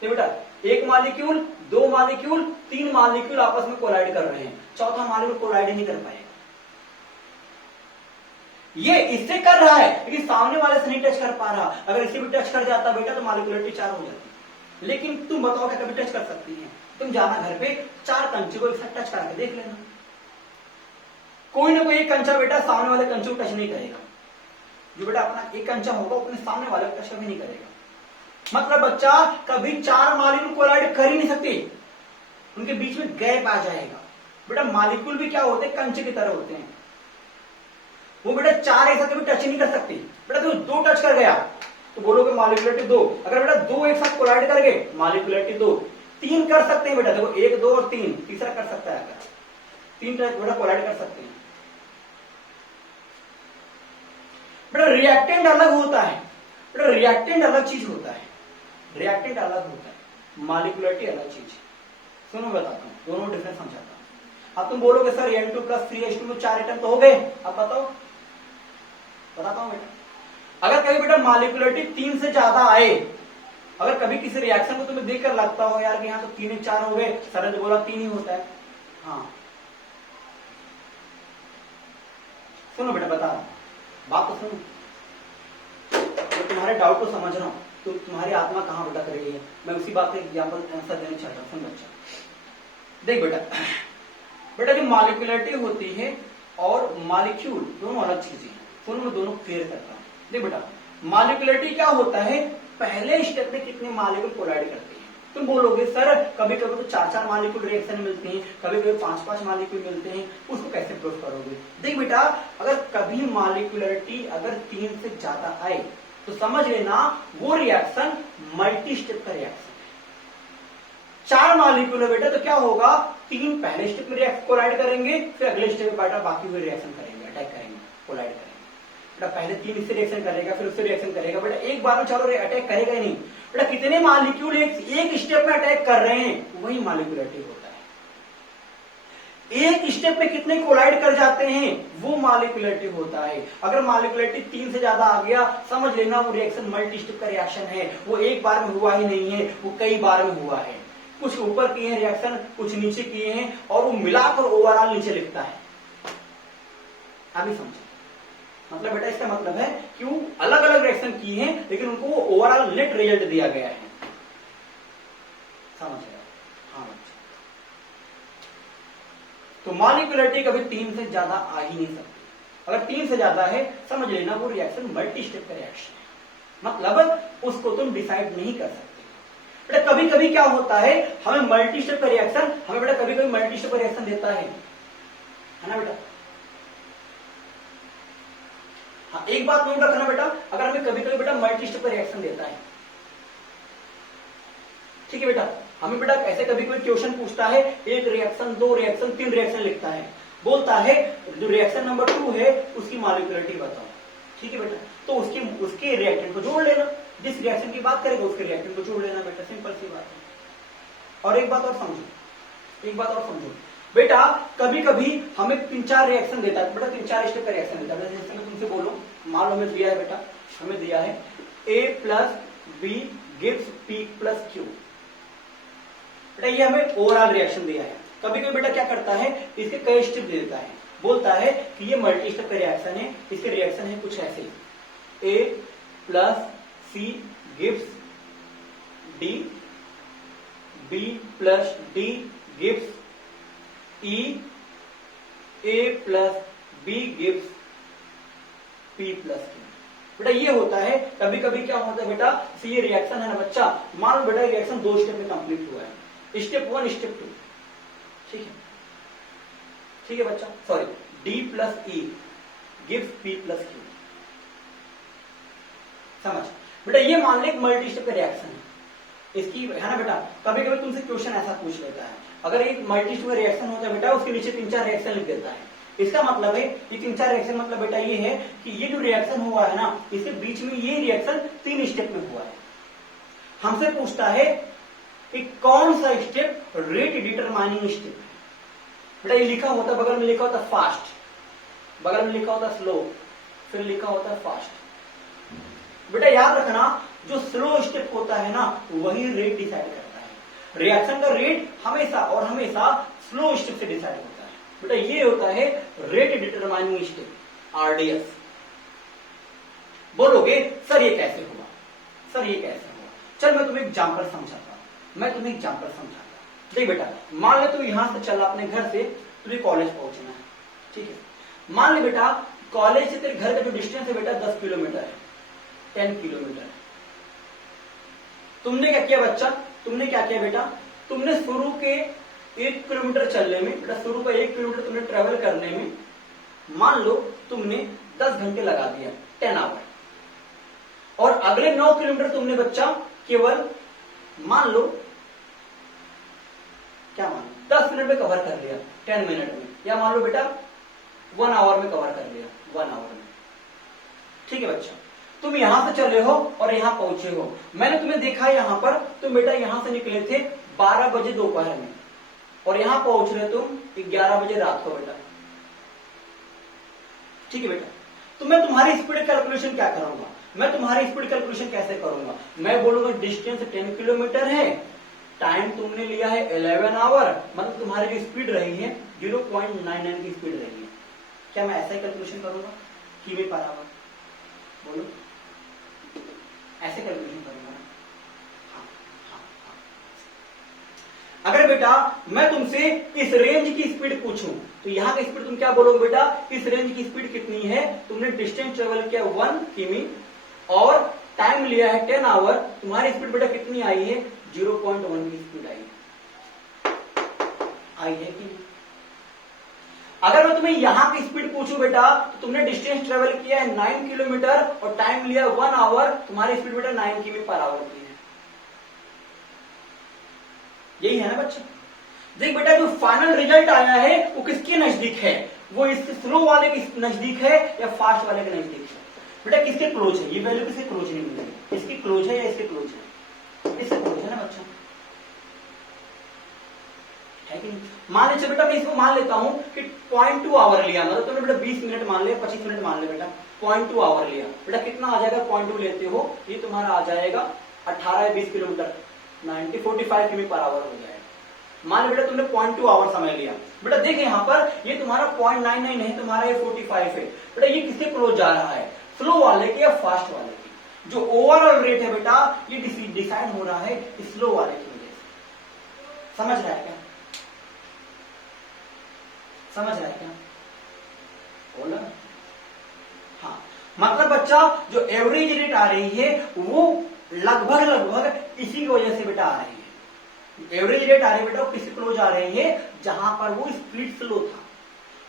देख बेटा 1 मॉलिक्यूल, 2 मॉलिक्यूल, 3 मॉलिक्यूल आपस में कोलाइड कर रहे हैं, चौथा मॉलिक्यूल कोलाइड ही नहीं कर पाएगा। ये इससे कर रहा है लेकिन सामने वाले से नहीं टच कर पा रहा। अगर इसे भी टच कर जाता बेटा तो मॉलिक्यूलरिटी 4 हो जाती। लेकिन तुम बताओ क्या कभी टच कर सकती है? तुम जाना घर पे 4 कंचे को एक साथ टच करके देख लेना, कोई ना कोई एक कंचा बेटा सामने वाले कंचे को टच नहीं करेगा। जो बेटा अपना एक कंचा होगा अपने सामने वाले को टच कभी नहीं करेगा। मतलब बच्चा कभी 4 मॉलिक्यूल कोलाइड कर ही नहीं सकते, उनके बीच में गैप आ जाएगा। बेटा मॉलिक्यूल भी क्या होते हैं? कंचे की तरह होते हैं। वो बेटा 4 एक साथ कभी टच ही नहीं कर सकती। बेटा तो 2 टच कर गया तो बोलोगे मॉलिक्यूलरिटी 2। अगर बेटा 2 एक साथ कोलाइड कर गए, मॉलिक्यूलरिटी 2। 3 कर सकते हैं बेटा, देखो 1, 2 और 3, तीसरा कर सकता है। अगर 3 बेटा कोलाइड कर सकते हैं। बेटा रिएक्टेंट अलग होता है, बेटा रिएक्टेंट अलग चीज होता है, रिएक्टेंट अलग होता है, मॉलिक्यूलरिटी अलग चीज। सुनो बताता हूं, दोनों डिफरेंस समझाता हूं। अब तुम बोलोगे सर N2 + 3H2 में 4 एटम तो हो गए। अब बताओ, बताता हूं बेटा। अगर कभी बेटा मॉलिक्यूलरिटी 3 से ज्यादा आए, अगर कभी किसी रिएक्शन को तुम्हें देखकर लगता हो यार कि यहाँ तो 3 4 हो गए, सर ने तो बोला 3 ही होता है, हाँ सुनो बेटा बता रहा हूं, बात तो सुनो, तो तुम्हारे डाउट को समझ रहा हूं, तो तुम्हारी आत्मा कहां भटक रही है, मैं उसी बात का एग्जाम्पल आंसर देना चाहता हूं। सुन बच्चा, देख बेटा, बेटा जो मॉलिक्यूलरिटी होती है और मॉलिक्यूल दोनों अलग चीजें हैं, दोनों में दोनों क्लियर करता हूं। देख बेटा, मॉलिक्यूलरिटी क्या होता है, पहले स्टेप में कितने मॉलिक्यूल कोलाइड करते हैं। तुम बोलोगे सर कभी कभी तो 4 मॉलिक्यूल रिएक्शन मिलते हैं, कभी कभी 5 मॉलिक्यूल मिलते हैं, उसको कैसे प्रूव करोगे। देख बेटा, अगर कभी मॉलिक्यूलरिटी अगर 3 से ज्यादा आए तो समझ लेना वो रिएक्शन मल्टी स्टेप का रिएक्शन है। 4 मॉलिक्यूल है बेटा, तो क्या होगा, 3 पहले स्टेप में कोलाइड करेंगे, फिर अगले स्टेप में बेटा बाकी हुए रिएक्शन करेंगे, अटैक करेंगे, कोलाइड करेंगे। बेटा पहले 3 इससे रिएक्शन करेगा, फिर उससे रिएक्शन करेगा, बेटा एक बार में चारों अटैक करेगा ही नहीं। बेटा कितने मॉलिक्यूल एक स्टेप में अटैक कर रहे हैं, वही मॉलिक्यूलरिटी होता है। एक स्टेप में कितने कोलाइड कर जाते हैं, वो मॉलिक्यूलरिटी होता है। अगर मॉलिक्यूलरिटी 3 से ज्यादा आ गया, समझ लेना वो रिएक्शन मल्टी स्टेप का रिएक्शन है, वो एक बार में हुआ ही नहीं है, वो कई बार में हुआ है। कुछ ऊपर किए हैं रिएक्शन, कुछ नीचे किए हैं, और वो मिलाकर ओवरऑल नीचे लिखता है। अभी समझे, मतलब बेटा इसका मतलब है कि वो अलग अलग रिएक्शन किए हैं, लेकिन उनको ओवरऑल नेट रिजल्ट दिया गया है। समझ गया, हाँ बच्चा। तो मॉलिक्यूलरिटी कभी 3 से ज्यादा आ ही नहीं सकती। अगर 3 से ज्यादा है, समझ लेना वो रिएक्शन मल्टी स्टेप का रिएक्शन है, मतलब उसको तुम डिसाइड नहीं कर सकते। बेटा कभी कभी क्या होता है, हमें मल्टी स्टेप का रिएक्शन, हमें बेटा कभी कभी मल्टी स्टेप का रिएक्शन देता है ना बेटा। हाँ एक बात नोट रखना बेटा, अगर हमें कभी कभी बेटा मल्टी स्टेप का रिएक्शन देता है, ठीक है बेटा, हमें बेटा ऐसे कभी कोई क्वेश्चन पूछता है, 1 रिएक्शन 2 रिएक्शन 3 रिएक्शन लिखता है, बोलता है जो रिएक्शन नंबर 2 है उसकी मॉलिक्यूलरिटी बताओ, ठीक है बेटा, तो उसके रिएक्टेंट को जोड़ लेना, जिस रिएक्शन की बात करेगा उसके रिएक्टेंट को जोड़ लेना बेटा, सिंपल सी बात है। और एक बात और समझो, बेटा कभी कभी हमें 3-4 रिएक्शन देता है, बेटा 3-4 स्टेप का रिएक्शन देता है। जैसे मैं तुमसे बोलूं, मान लो हमें दिया है बेटा, हमें दिया है A + B gives P + Q, बेटा ये हमें ओवरऑल रिएक्शन दिया है। कभी कभी बेटा क्या करता है, इसके कई स्टेप दे देता है, बोलता है कि ये मल्टी स्टेप का रिएक्शन है, इसके रिएक्शन है कुछ ऐसे, A + C gives D, B + D gives E, A + B gives P + Q। बेटा ये होता है, कभी कभी क्या होता है बेटा, ये रिएक्शन है ना बच्चा, मान लो बेटा रिएक्शन 2 स्टेप में कंप्लीट हुआ है, स्टेप 1 स्टेप 2, ठीक है बच्चा, sorry, D + E gives P + Q। समझ बेटा, ये मान ले मल्टी स्टेप का रिएक्शन है, इसकी है ना बेटा। कभी कभी तुमसे क्वेश्चन ऐसा पूछ लेता है, अगर एक मल्टी स्टेप का रिएक्शन होता है बेटा, उसके नीचे 3-4 रिएक्शन लिख देता है। इसका मतलब है ये 3-4 रिएक्शन मतलब बेटा ये है कि ये जो रिएक्शन हुआ है ना, इसके बीच में ये रिएक्शन 3 स्टेप में हुआ है। हमसे पूछता है कि कौन सा स्टेप रेट डिटरमाइनिंग स्टेप है। बेटा ये लिखा होता है, बगल में लिखा होता है फास्ट, बगल में लिखा होता है स्लो, फिर लिखा होता है फास्ट। बेटा याद रखना, जो स्लो स्टेप होता है ना, वही रेट डिसाइड करता है। रिएक्शन का रेट हमेशा और हमेशा स्लो स्टेप से डिसाइड होता है। बेटा ये होता है रेट डिटरमाइनिंग स्टेप, RDS। बोलोगे सर ये कैसे हुआ, सर ये कैसे हुआ। चल मैं तुम्हें एग्जाम्पल समझाता हूं, देख बेटा, मान ले तू यहां से चला अपने घर से, तुझे कॉलेज पहुंचना है, ठीक है। मान ले बेटा कॉलेज से तेरे घर का जो डिस्टेंस है बेटा 10 किलोमीटर है, 10 किलोमीटर है। तुमने क्या किया बच्चा, तुमने क्या किया बेटा, तुमने शुरू के 1 किलोमीटर चलने में, बेटा शुरू का 1 किलोमीटर तुमने ट्रेवल करने में मान लो तुमने 10 घंटे लगा दिया, 10 आवर। और अगले 9 किलोमीटर तुमने बच्चा केवल मान लो, क्या मान लो 10 मिनट में कवर कर लिया, 10 मिनट में, या मान लो बेटा 1 आवर में कवर कर लिया, 1 आवर में, ठीक है बच्चा। तुम यहां से चले हो और यहां पहुंचे हो, मैंने तुम्हें देखा यहां पर, तुम बेटा यहां से निकले थे 12 बजे दोपहर में, और यहां पहुंच रहे तुम 11 बजे रात को बेटा। ठीक है बेटा, तो मैं तुम्हारी स्पीड कैलकुलेशन क्या करूंगा, मैं तुम्हारी स्पीड कैलकुलेशन कैसे करूंगा, मैं बोलूंगा डिस्टेंस 10 किलोमीटर है, टाइम तुमने लिया है 11 आवर, मतलब तुम्हारी जो स्पीड रही है 0.99 की स्पीड रही है। क्या मैं ऐसा ही कैलकुलेशन करूंगा किमी पर आवर? बोलो, ऐसे कैलकुलेशन करूंगा ना? हाँ, हाँ, हाँ। अगर बेटा मैं तुमसे इस रेंज की स्पीड पूछूं तो यहाँ की स्पीड तुम क्या बोलोगे बेटा, इस रेंज की स्पीड कितनी है? तुमने डिस्टेंस ट्रेवल किया 1 किमी और टाइम लिया है 10 आवर, तुम्हारी स्पीड बेटा कितनी आई है? 0.1 की स्पीड आई है कि नहीं? अगर मैं तुम्हें यहां की स्पीड पूछूं बेटा, तो तुमने डिस्टेंस ट्रेवल किया है 9 किलोमीटर और टाइम लिया 1 आवर, तुम्हारी स्पीड बेटा 9 किमी पर आवर की है। यही है ना बच्चे? देख बेटा, जो फाइनल रिजल्ट आया है वो किसके नजदीक है? वो इसके स्लो वाले के नजदीक है या फास्ट वाले के नजदीक है? बेटा किसके क्लोज है? ये वैल्यू किसके क्लोज नहीं मिलेगी? इसकी क्लोज है या इसके क्लोज है? इससे क्लोज है ना बच्चा, है कि नहीं? मान लीजिए बेटा, मैं इसको मान लेता हूं कि 0.2 आवर लिया, मतलब तुमने बेटा 20 मिनट मान लिया, 25 मिनट मान लिया बेटा, 0.2 आवर लिया बेटा, कितना आ जाएगा? 0.2 लेते हो, ये तुम्हारा आ जाएगा 18 या 20 किलोमीटर, 45 किमी पर आवर हो जाएगा। मान लो बेटा तुमने 0.2 आवर समय लिया बेटा, देखिए यहाँ पर ये तुम्हारा 0.99 नहीं, तुम्हारा ये 45 है बेटा। ये किसके क्लोज जा रहा है? स्लो वाले के या फास्ट वाले के? जो ओवरऑल रेट है बेटा ये डिसाइड हो रहा है स्लो वाले की वजह से। समझ रहा है क्या? समझ रहा है क्या? बोला? हाँ, मतलब बच्चा जो एवरेज रेट आ रही है वो लगभग इसी की वजह से बेटा आ रही है। एवरेज रेट आ रही है बेटा, वो किसी क्लोज आ रही है जहां पर वो स्पीड स्लो था।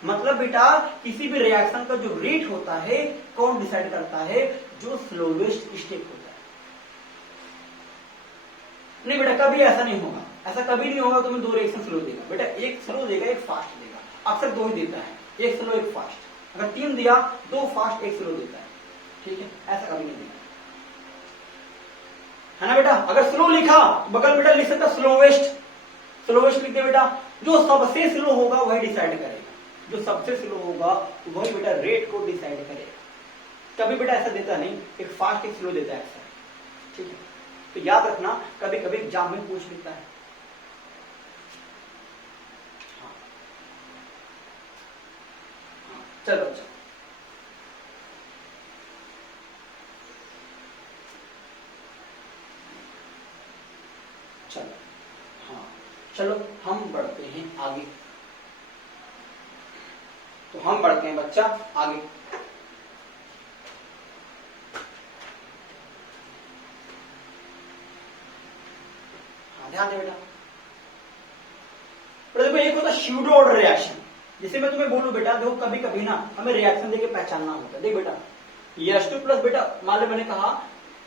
मतलब बेटा किसी भी रिएक्शन का जो रेट होता है कौन डिसाइड करता है? जो स्लोवेस्ट स्टेप होता है। नहीं बेटा, कभी ऐसा नहीं होगा, ऐसा कभी नहीं होगा तुम्हें दो रिएक्शन स्लो देगा बेटा, एक स्लो देगा एक फास्ट देगा, अक्सर दो ही देता है, एक स्लो एक फास्ट। अगर 3 दिया, 2 फास्ट 1 स्लो देता है, ठीक है? ऐसा कभी नहीं देगा, है ना बेटा? अगर स्लो लिखा तो बगल बेटा लिख सकता स्लोवेस्ट, स्लोवेस्ट लिख दे बेटा। जो सबसे स्लो होगा वही डिसाइड करेगा, जो सबसे स्लो होगा वही बेटा रेट को डिसाइड करेगा। कभी बेटा ऐसा देता नहीं, एक फास्ट एक स्लो देता है अक्सर, ठीक है? तो याद रखना, कभी कभी एग्जाम में पूछ लेता है। हाँ। हाँ, चलो चलो चलो, हाँ चलो हम बढ़ते हैं आगे। तो हम बढ़ते हैं बच्चा आगे। हाँ ध्यान दे बेटा, देखो एक होता है स्यूडो ऑर्डर रिएक्शन। जैसे मैं तुम्हें बोलूं बेटा, देखो कभी कभी ना हमें रिएक्शन देके पहचानना होता है। देख बेटा, H2 प्लस बेटा, मान लो मैंने कहा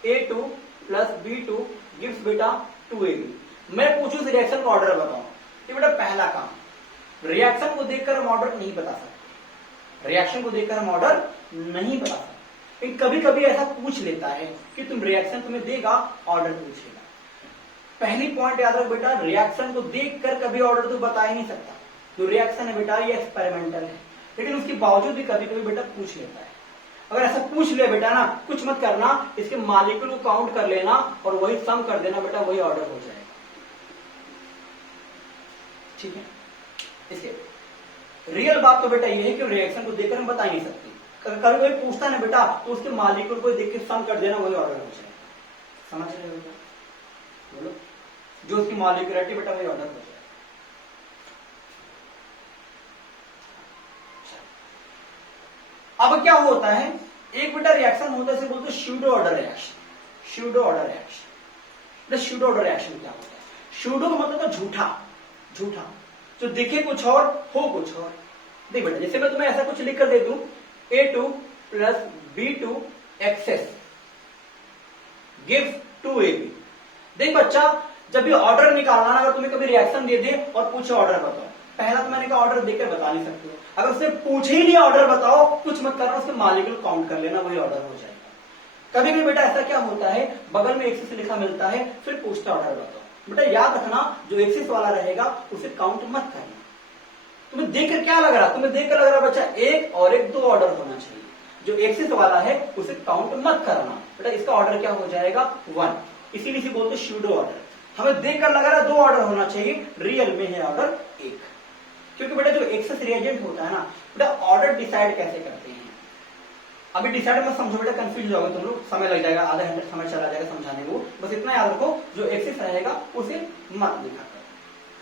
A2 प्लस B2 गिव्स बेटा 2AB। मैं पूछूं इस रिएक्शन का ऑर्डर बताओ, ये बेटा पहला काम, रिएक्शन को देखकर हम ऑर्डर नहीं बता सकते, रिएक्शन को देखकर हम ऑर्डर नहीं बता सकते। कभी कभी ऐसा पूछ लेता है कि तुम रिएक्शन तुम्हें देगा, ऑर्डर पूछ लेगा। पहली पॉइंट याद रख बेटा, रिएक्शन को देखकर कभी ऑर्डर तो बता ही नहीं सकता। जो रिएक्शन है बेटा ये एक्सपेरिमेंटल है, लेकिन उसके बावजूद भी कभी कभी बेटा पूछ लेता है। अगर ऐसा पूछ ले बेटा ना, कुछ मत करना, इसके मॉलिक्यूल को काउंट कर लेना और वही सम कर देना बेटा, वही ऑर्डर हो जाएगा, ठीक है? इसके रियल बात तो बेटा ये है कि रिएक्शन को देखकर हम बता ही नहीं सकते। कभी कोई पूछता ना बेटा, तो उसके मॉलिक्यूल को देख के सम कर देना, वही ऑर्डर हो जाएगा। समझ रहे हो बेटा? बोलो, जो उसकी मॉलिक्यूलरिटी बेटा वही ऑर्डर हो जाएगा। अब क्या होता है, एक बेटा रिएक्शन होता है, इसे बोलते हैं pseudo order reaction. Pseudo order reaction, pseudo order reaction क्या होता है? स्यूडो का मतलब तो झूठा, झूठा, जो दिखे कुछ और हो कुछ और। देख बेटा, जैसे मैं तुम्हें ऐसा कुछ लिख कर दे दूं, A2 plus B2 access gives 2AB। देख बच्चा, जब ये ऑर्डर निकालना, अगर तुम्हें कभी रिएक्शन दे दे और पूछे ऑर्डर बताओ, पहला तो मैंने कहा ऑर्डर देकर बता नहीं सकते हो। अगर उससे पूछे ही नहीं ऑर्डर बताओ, कुछ मत करना, उसके मॉलिक्यूल काउंट कर लेना, वही ऑर्डर हो जाएगा। कभी भी बेटा ऐसा क्या होता है, बगल में एक्सेस लिखा मिलता है, फिर पूछता ऑर्डर बताओ, बेटा याद रखना जो एक्सिस वाला रहेगा उसे काउंट मत करना। तुम्हें देखकर क्या लग रहा, तुम्हें देखकर लग रहा बच्चा एक और एक 2 ऑर्डर होना चाहिए। जो एक्सिस वाला है उसे काउंट मत करना बेटा, इसका ऑर्डर क्या हो जाएगा 1, इसीलिए इसे बोलते शूडो ऑर्डर। हमें देखकर लग रहा है 2 ऑर्डर होना चाहिए, रियल में है ऑर्डर 1। क्योंकि बेटा जो एक्सेस रिएजेंट होता है ना बेटा, ऑर्डर डिसाइड कैसे करते हैं। अभी डिसाइड मत समझो बेटा, कंफ्यूज हो जाओगे तुम लोग, समय लग जाएगा, आधा घंटे समय चला जाएगा समझाने को। बस इतना याद रखो जो एक्सेस रहेगा उसे मत लिखा करो,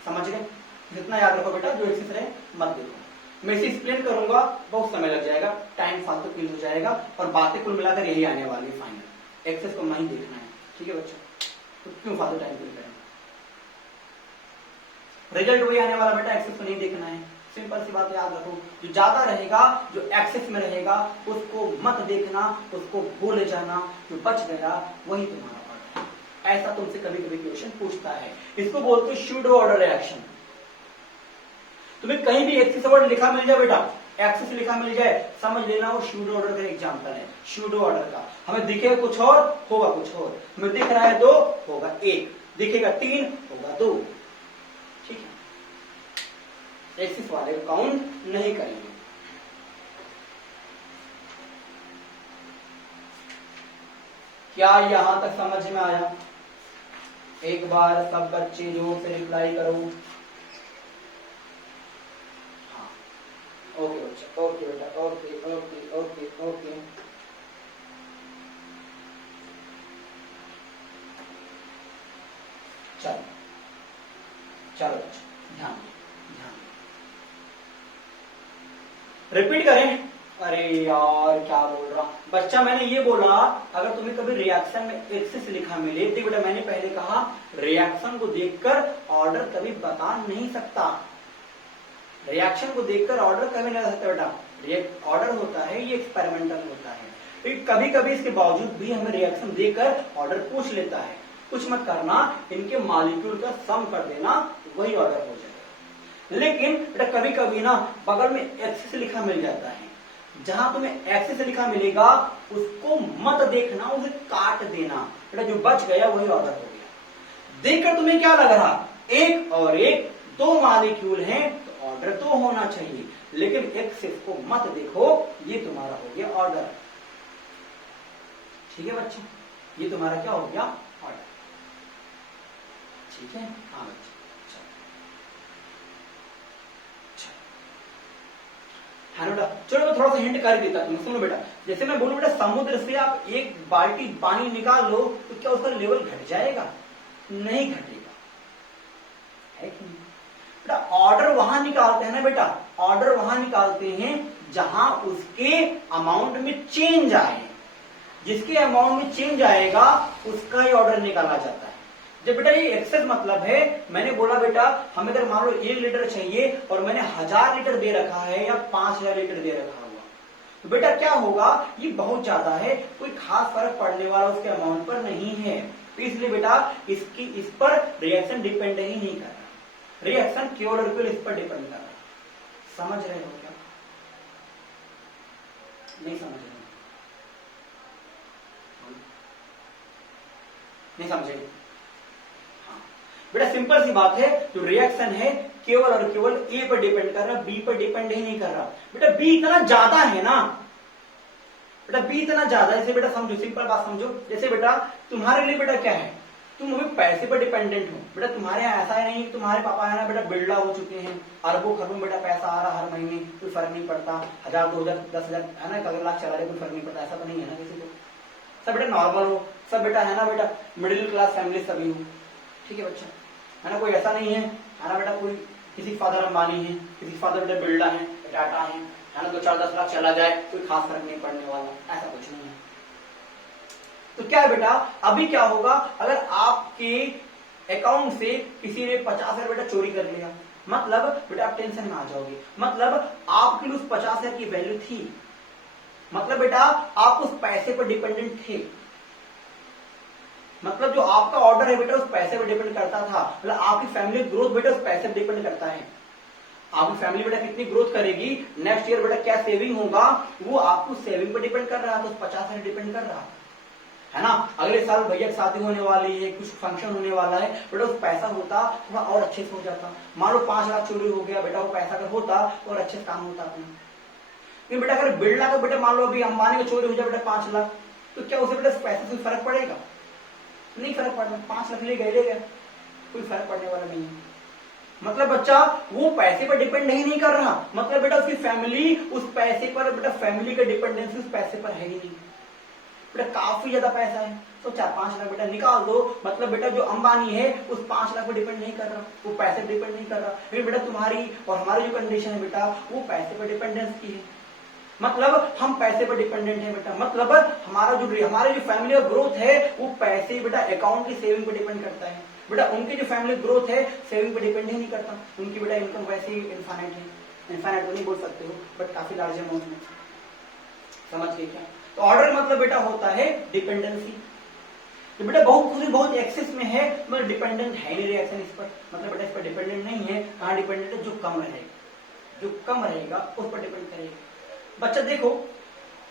समझ गए? इतना याद रखो बेटा, जो एक्सेस रहे मत लिखो। मैं इसे एक्सप्लेन करूंगा, बहुत समय लग जाएगा, टाइम फालतू किल हो जाएगा, और बातें कुल मिलाकर यही आने वाली है फाइनल। एक्सेस को नहीं देखना है, ठीक है बच्चों? तो क्यों फालतू टाइम किल करें? रिजल्ट वही आने वाला बेटा, एक्सेस को नहीं देखना है। सिंपल सी बात याद रखो, जो ज्यादा रहेगा, जो एक्सेस में रहेगा उसको मत देखना, उसको भूल जाना, जो बच गया वही तुम्हारा ऑर्डर है। ऐसा तुमसे कभी कभी क्वेश्चन पूछता है, इसको बोलते हैं शूडो ऑर्डर रिएक्शन। तुम्हें कहीं भी एक्सेस वर्ड लिखा मिल जाए बेटा, एक्सेस लिखा मिल जाए, समझ लेना वो शूडो ऑर्डर का एग्जांपल है। शूडो ऑर्डर का हमें दिखेगा कुछ और, होगा कुछ और। हमें दिख रहा है 2, होगा 1, दिखेगा 3, होगा 2, ठीक है? एक्सेस वाले काउंट नहीं करेंगे। क्या यहां तक समझ में आया? एक बार सब बच्चे जोर से रिप्लाई करो। ओके बच्चा, ओके बेटा, ओके ओके ओके ओके। चलो चलो बच्चा, ध्यान ध्यान रिपीट करें। अरे यार क्या बोल रहा बच्चा, मैंने ये बोला अगर तुम्हें कभी रिएक्शन में एक्सेस लिखा मिले, देख बेटा मैंने पहले कहा रिएक्शन को देखकर ऑर्डर कभी बता नहीं सकता। रिएक्शन को देखकर ऑर्डर कभी नहीं आ सकता बेटा। ऑर्डर होता है ये एक्सपेरिमेंटल होता है, कभी कभी इसके बावजूद भी हमें रिएक्शन देकर ऑर्डर पूछ लेता है। कुछ मत करना, इनके मॉलिक्यूल का सम कर देना, वही ऑर्डर हो जाएगा। लेकिन बेटा कभी कभी ना बगल में एक्सेस लिखा मिल जाता है, जहां तुम्हें एक्सेस लिखा मिलेगा उसको मत देखना, उसे काट देना बेटा, जो बच गया वही ऑर्डर हो गया। देखकर तुम्हें क्या लग रहा, एक और एक 2 मॉलिक्यूल हैं, ऑर्डर तो होना चाहिए, लेकिन एक्सेस को मत देखो, ये तुम्हारा हो गया ऑर्डर। ठीक है बच्चा, ये तुम्हारा क्या हो गया ऑर्डर। ठीक है, हाँ बच्चा। है ना बेटा, चलो मैं थोड़ा सा हिंट कर देता तुम्हें, सुनो बेटा। जैसे मैं बोलूं बेटा समुद्र से आप 1 बाल्टी पानी निकाल लो तो क्या उसका लेवल घट जाएगा? नहीं घटेगा, है कि नहीं? बेटा ऑर्डर वहां निकालते हैं ना बेटा, ऑर्डर वहां निकालते हैं जहां उसके अमाउंट में चेंज आए। जिसके अमाउंट में चेंज आएगा उसका ही ऑर्डर निकाला जाता है। जब बेटा ये एक्सेस मतलब है, मैंने बोला बेटा हमें अगर मान लो 1 लीटर चाहिए और मैंने 1000 लीटर दे रखा है या 5000 लीटर दे रखा हुआ, तो बेटा क्या होगा, ये बहुत ज्यादा है, कोई खास फर्क पड़ने वाला उसके अमाउंट पर नहीं है। तो इसलिए बेटा इस पर रिएक्शन डिपेंड ही नहीं कर रहा, रिएक्शन केवल और केवल इस पर डिपेंड कर रहा है। समझ रहे हो क्या? नहीं समझ रहे? नहीं समझे? हाँ बेटा सिंपल सी बात है, जो रिएक्शन है केवल और केवल ए पर डिपेंड कर रहा, बी पर डिपेंड ही नहीं कर रहा। बेटा बी इतना ज्यादा है ना, बेटा बी इतना ज्यादा, जैसे बेटा समझो, सिंपल बात समझो, जैसे बेटा तुम्हारे लिए बेटा क्या है, तुम अभी पैसे पर डिपेंडेंट हो। बेटा तुम्हारे यहाँ ऐसा है नहीं कि तुम्हारे पापा है ना बेटा बिरला हो चुके हैं, अरबों खरबों बेटा पैसा आ रहा हर महीने, कोई फर्क नहीं पड़ता, 1000 2000 10,000 है ना, अगर लाख चला रहे कोई फर्क नहीं पड़ता, ऐसा तो नहीं है ना किसी को। सब बेटा नॉर्मल हो, सब बेटा है ना बेटा मिडिल क्लास फैमिली सभी हो, ठीक है बच्चा, है ना, कोई ऐसा नहीं है ना बेटा, कोई किसी फादर अंबानी है, किसी फादर बेटा बिरला है, टाटा है ना, 2-4-10 लाख चला जाए कोई खास फर्क नहीं पड़ने वाला, ऐसा कुछ नहीं है। तो क्या है बेटा, अभी क्या होगा अगर आपके अकाउंट से किसी ने 50,000 बेटा चोरी कर लिया, मतलब बेटा आप टेंशन में आ जाओगे, मतलब आपके लिए उस 50,000 की वैल्यू थी, मतलब बेटा आप उस पैसे पर डिपेंडेंट थे, मतलब जो आपका ऑर्डर है बेटा उस पैसे पर डिपेंड करता था, मतलब आपकी फैमिली ग्रोथ बेटा उस पैसे पर डिपेंड करता है। आपकी फैमिली बेटा कितनी ग्रोथ करेगी, नेक्स्ट ईयर बेटा क्या सेविंग होगा, वो आपको सेविंग पर डिपेंड कर रहा था, तो 50,000 डिपेंड कर रहा था। है ना, अगले साल भैया की शादी होने वाली है, कुछ फंक्शन होने वाला है, बेटा उस पैसा होता थोड़ा और अच्छे से हो जाता। मान लो 5 लाख चोरी हो गया, बेटा वो पैसा अगर होता और अच्छे से काम होता अपना। लेकिन बेटा अगर बिरला का बेटा मान लो अभी अंबानी का चोरी हो जाए बेटा 5 लाख, तो क्या उसे बेटा पैसे से फर्क पड़ेगा? नहीं फर्क पड़ना, 5 लाख ले गए, कोई फर्क पड़ने वाला नहीं है। मतलब बच्चा वो पैसे पर डिपेंड नहीं कर रहा, मतलब बेटा उसकी फैमिली उस पैसे पर, बेटा फैमिली का डिपेंडेंसी उस पैसे पर है ही नहीं। बेटा काफी ज्यादा पैसा है तो 4-5 लाख बेटा निकाल दो, मतलब बेटा जो अंबानी है उस 5 लाख पर डिपेंड नहीं कर रहा, वो पैसे पर डिपेंड नहीं कर रहा। लेकिन बेटा तुम्हारी और हमारी जो कंडीशन है बेटा वो पैसे पर डिपेंडेंस की है, मतलब हम पैसे पर डिपेंडेंट है बेटा, मतलब हमारी जो फैमिली का ग्रोथ है वो पैसे बेटा अकाउंट की सेविंग पर डिपेंड करता है। बेटा उनकी जो फैमिली ग्रोथ है सेविंग पर डिपेंड ही नहीं करता, उनकी बेटा इनकम वैसे ही इनफाइनाइट है, इनफाइनाइट तो नहीं बोल सकते हो बट काफी लार्ज अमाउंट में, समझ गए क्या? तो ऑर्डर मतलब बेटा होता है डिपेंडेंसी। तो बेटा बहुत एक्सेस में है, मतलब डिपेंडेंट है नहीं रिएक्शन इस पर, मतलब बेटा इस पर डिपेंडेंट नहीं है। कहां डिपेंडेंट है? जो कम रहेगा, जो कम रहेगा उस पर डिपेंड करेगा। बच्चा देखो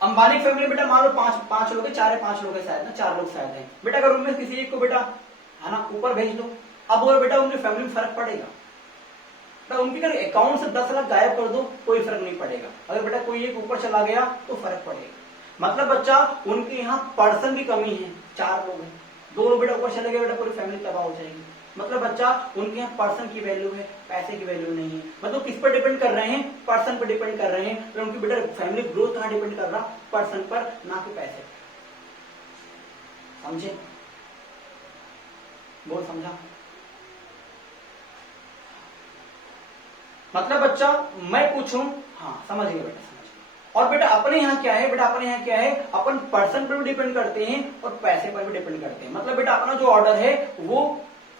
अंबानी फैमिली बेटा मान लो 5 लोग है, 4-5 लोग है शायद ना, 4 लोग शायद है बेटा, अगर उनमें किसी एक को बेटा है ना ऊपर भेज दो, अब वो बेटा उनकी फैमिली में फर्क पड़ेगा? तो उनके अगर अकाउंट से 10 लाख गायब कर दो कोई फर्क नहीं पड़ेगा, अगर बेटा कोई एक ऊपर चला गया तो फर्क पड़ेगा। मतलब बच्चा उनके यहाँ पर्सन की कमी है, 4 लोग हैं, 2 लोग बेटा ऊपर चले गए बेटा पूरी फैमिली तबाह हो जाएगी। मतलब बच्चा उनके यहाँ पर्सन की वैल्यू है, पैसे की वैल्यू नहीं है। मतलब किस पर डिपेंड कर रहे हैं? पर्सन पर डिपेंड कर रहे हैं। तो उनकी बेटा फैमिली ग्रोथ कहाँ डिपेंड कर रहा? पर्सन पर, ना कि पैसे पर। समझे? बोल समझा? मतलब बच्चा मैं पूछूं, हाँ समझ गए बेटा, समझ गए। और बेटा अपने यहाँ क्या है? बेटा अपने यहाँ क्या है? अपन पर्सन पर भी डिपेंड करते हैं और पैसे पर भी डिपेंड करते हैं। मतलब बेटा अपना जो ऑर्डर है वो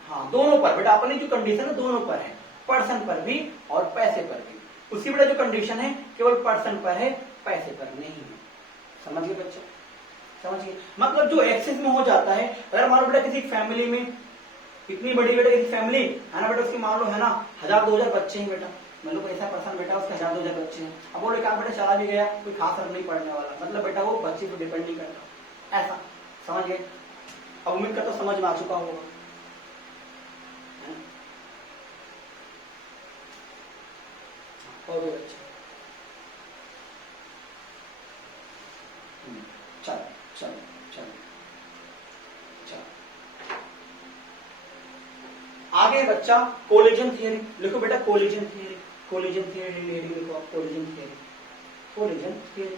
हाँ दोनों पर, बेटा अपनी जो कंडीशन है दोनों पर है, पर्सन पर भी और पैसे पर भी। उसकी बेटा जो कंडीशन है केवल पर्सन पर है, पैसे पर नहीं है। समझ गए बच्चा? समझ गए? मतलब जो एक्सेस में हो जाता है, अगर मान लो बेटा किसी फैमिली में इतनी बड़ी बेटा किसी फैमिली है ना बेटा, उसकी मान लो है ना 1000-2000 बच्चे हैं बेटा, मतलब ऐसा पर्सन बेटा उसके 1000-2000 बच्चे हैं। अब वो एक बेटा चला भी गया, कोई खास फर्क नहीं पड़ने वाला, मतलब बेटा वो बच्चे पर डिपेंड नहीं करता, ऐसा। समझ गए? अब उम्मीद करता समझ में आ चुका होगा। चलो चलो चलो चलो चलो आगे बच्चा कोलिजन थियरी लिखो बेटा, कोलिजन थियरी, कोलिजन थियरी लिखो आप, कोलिजन थियरी, कोलिजन थियरी।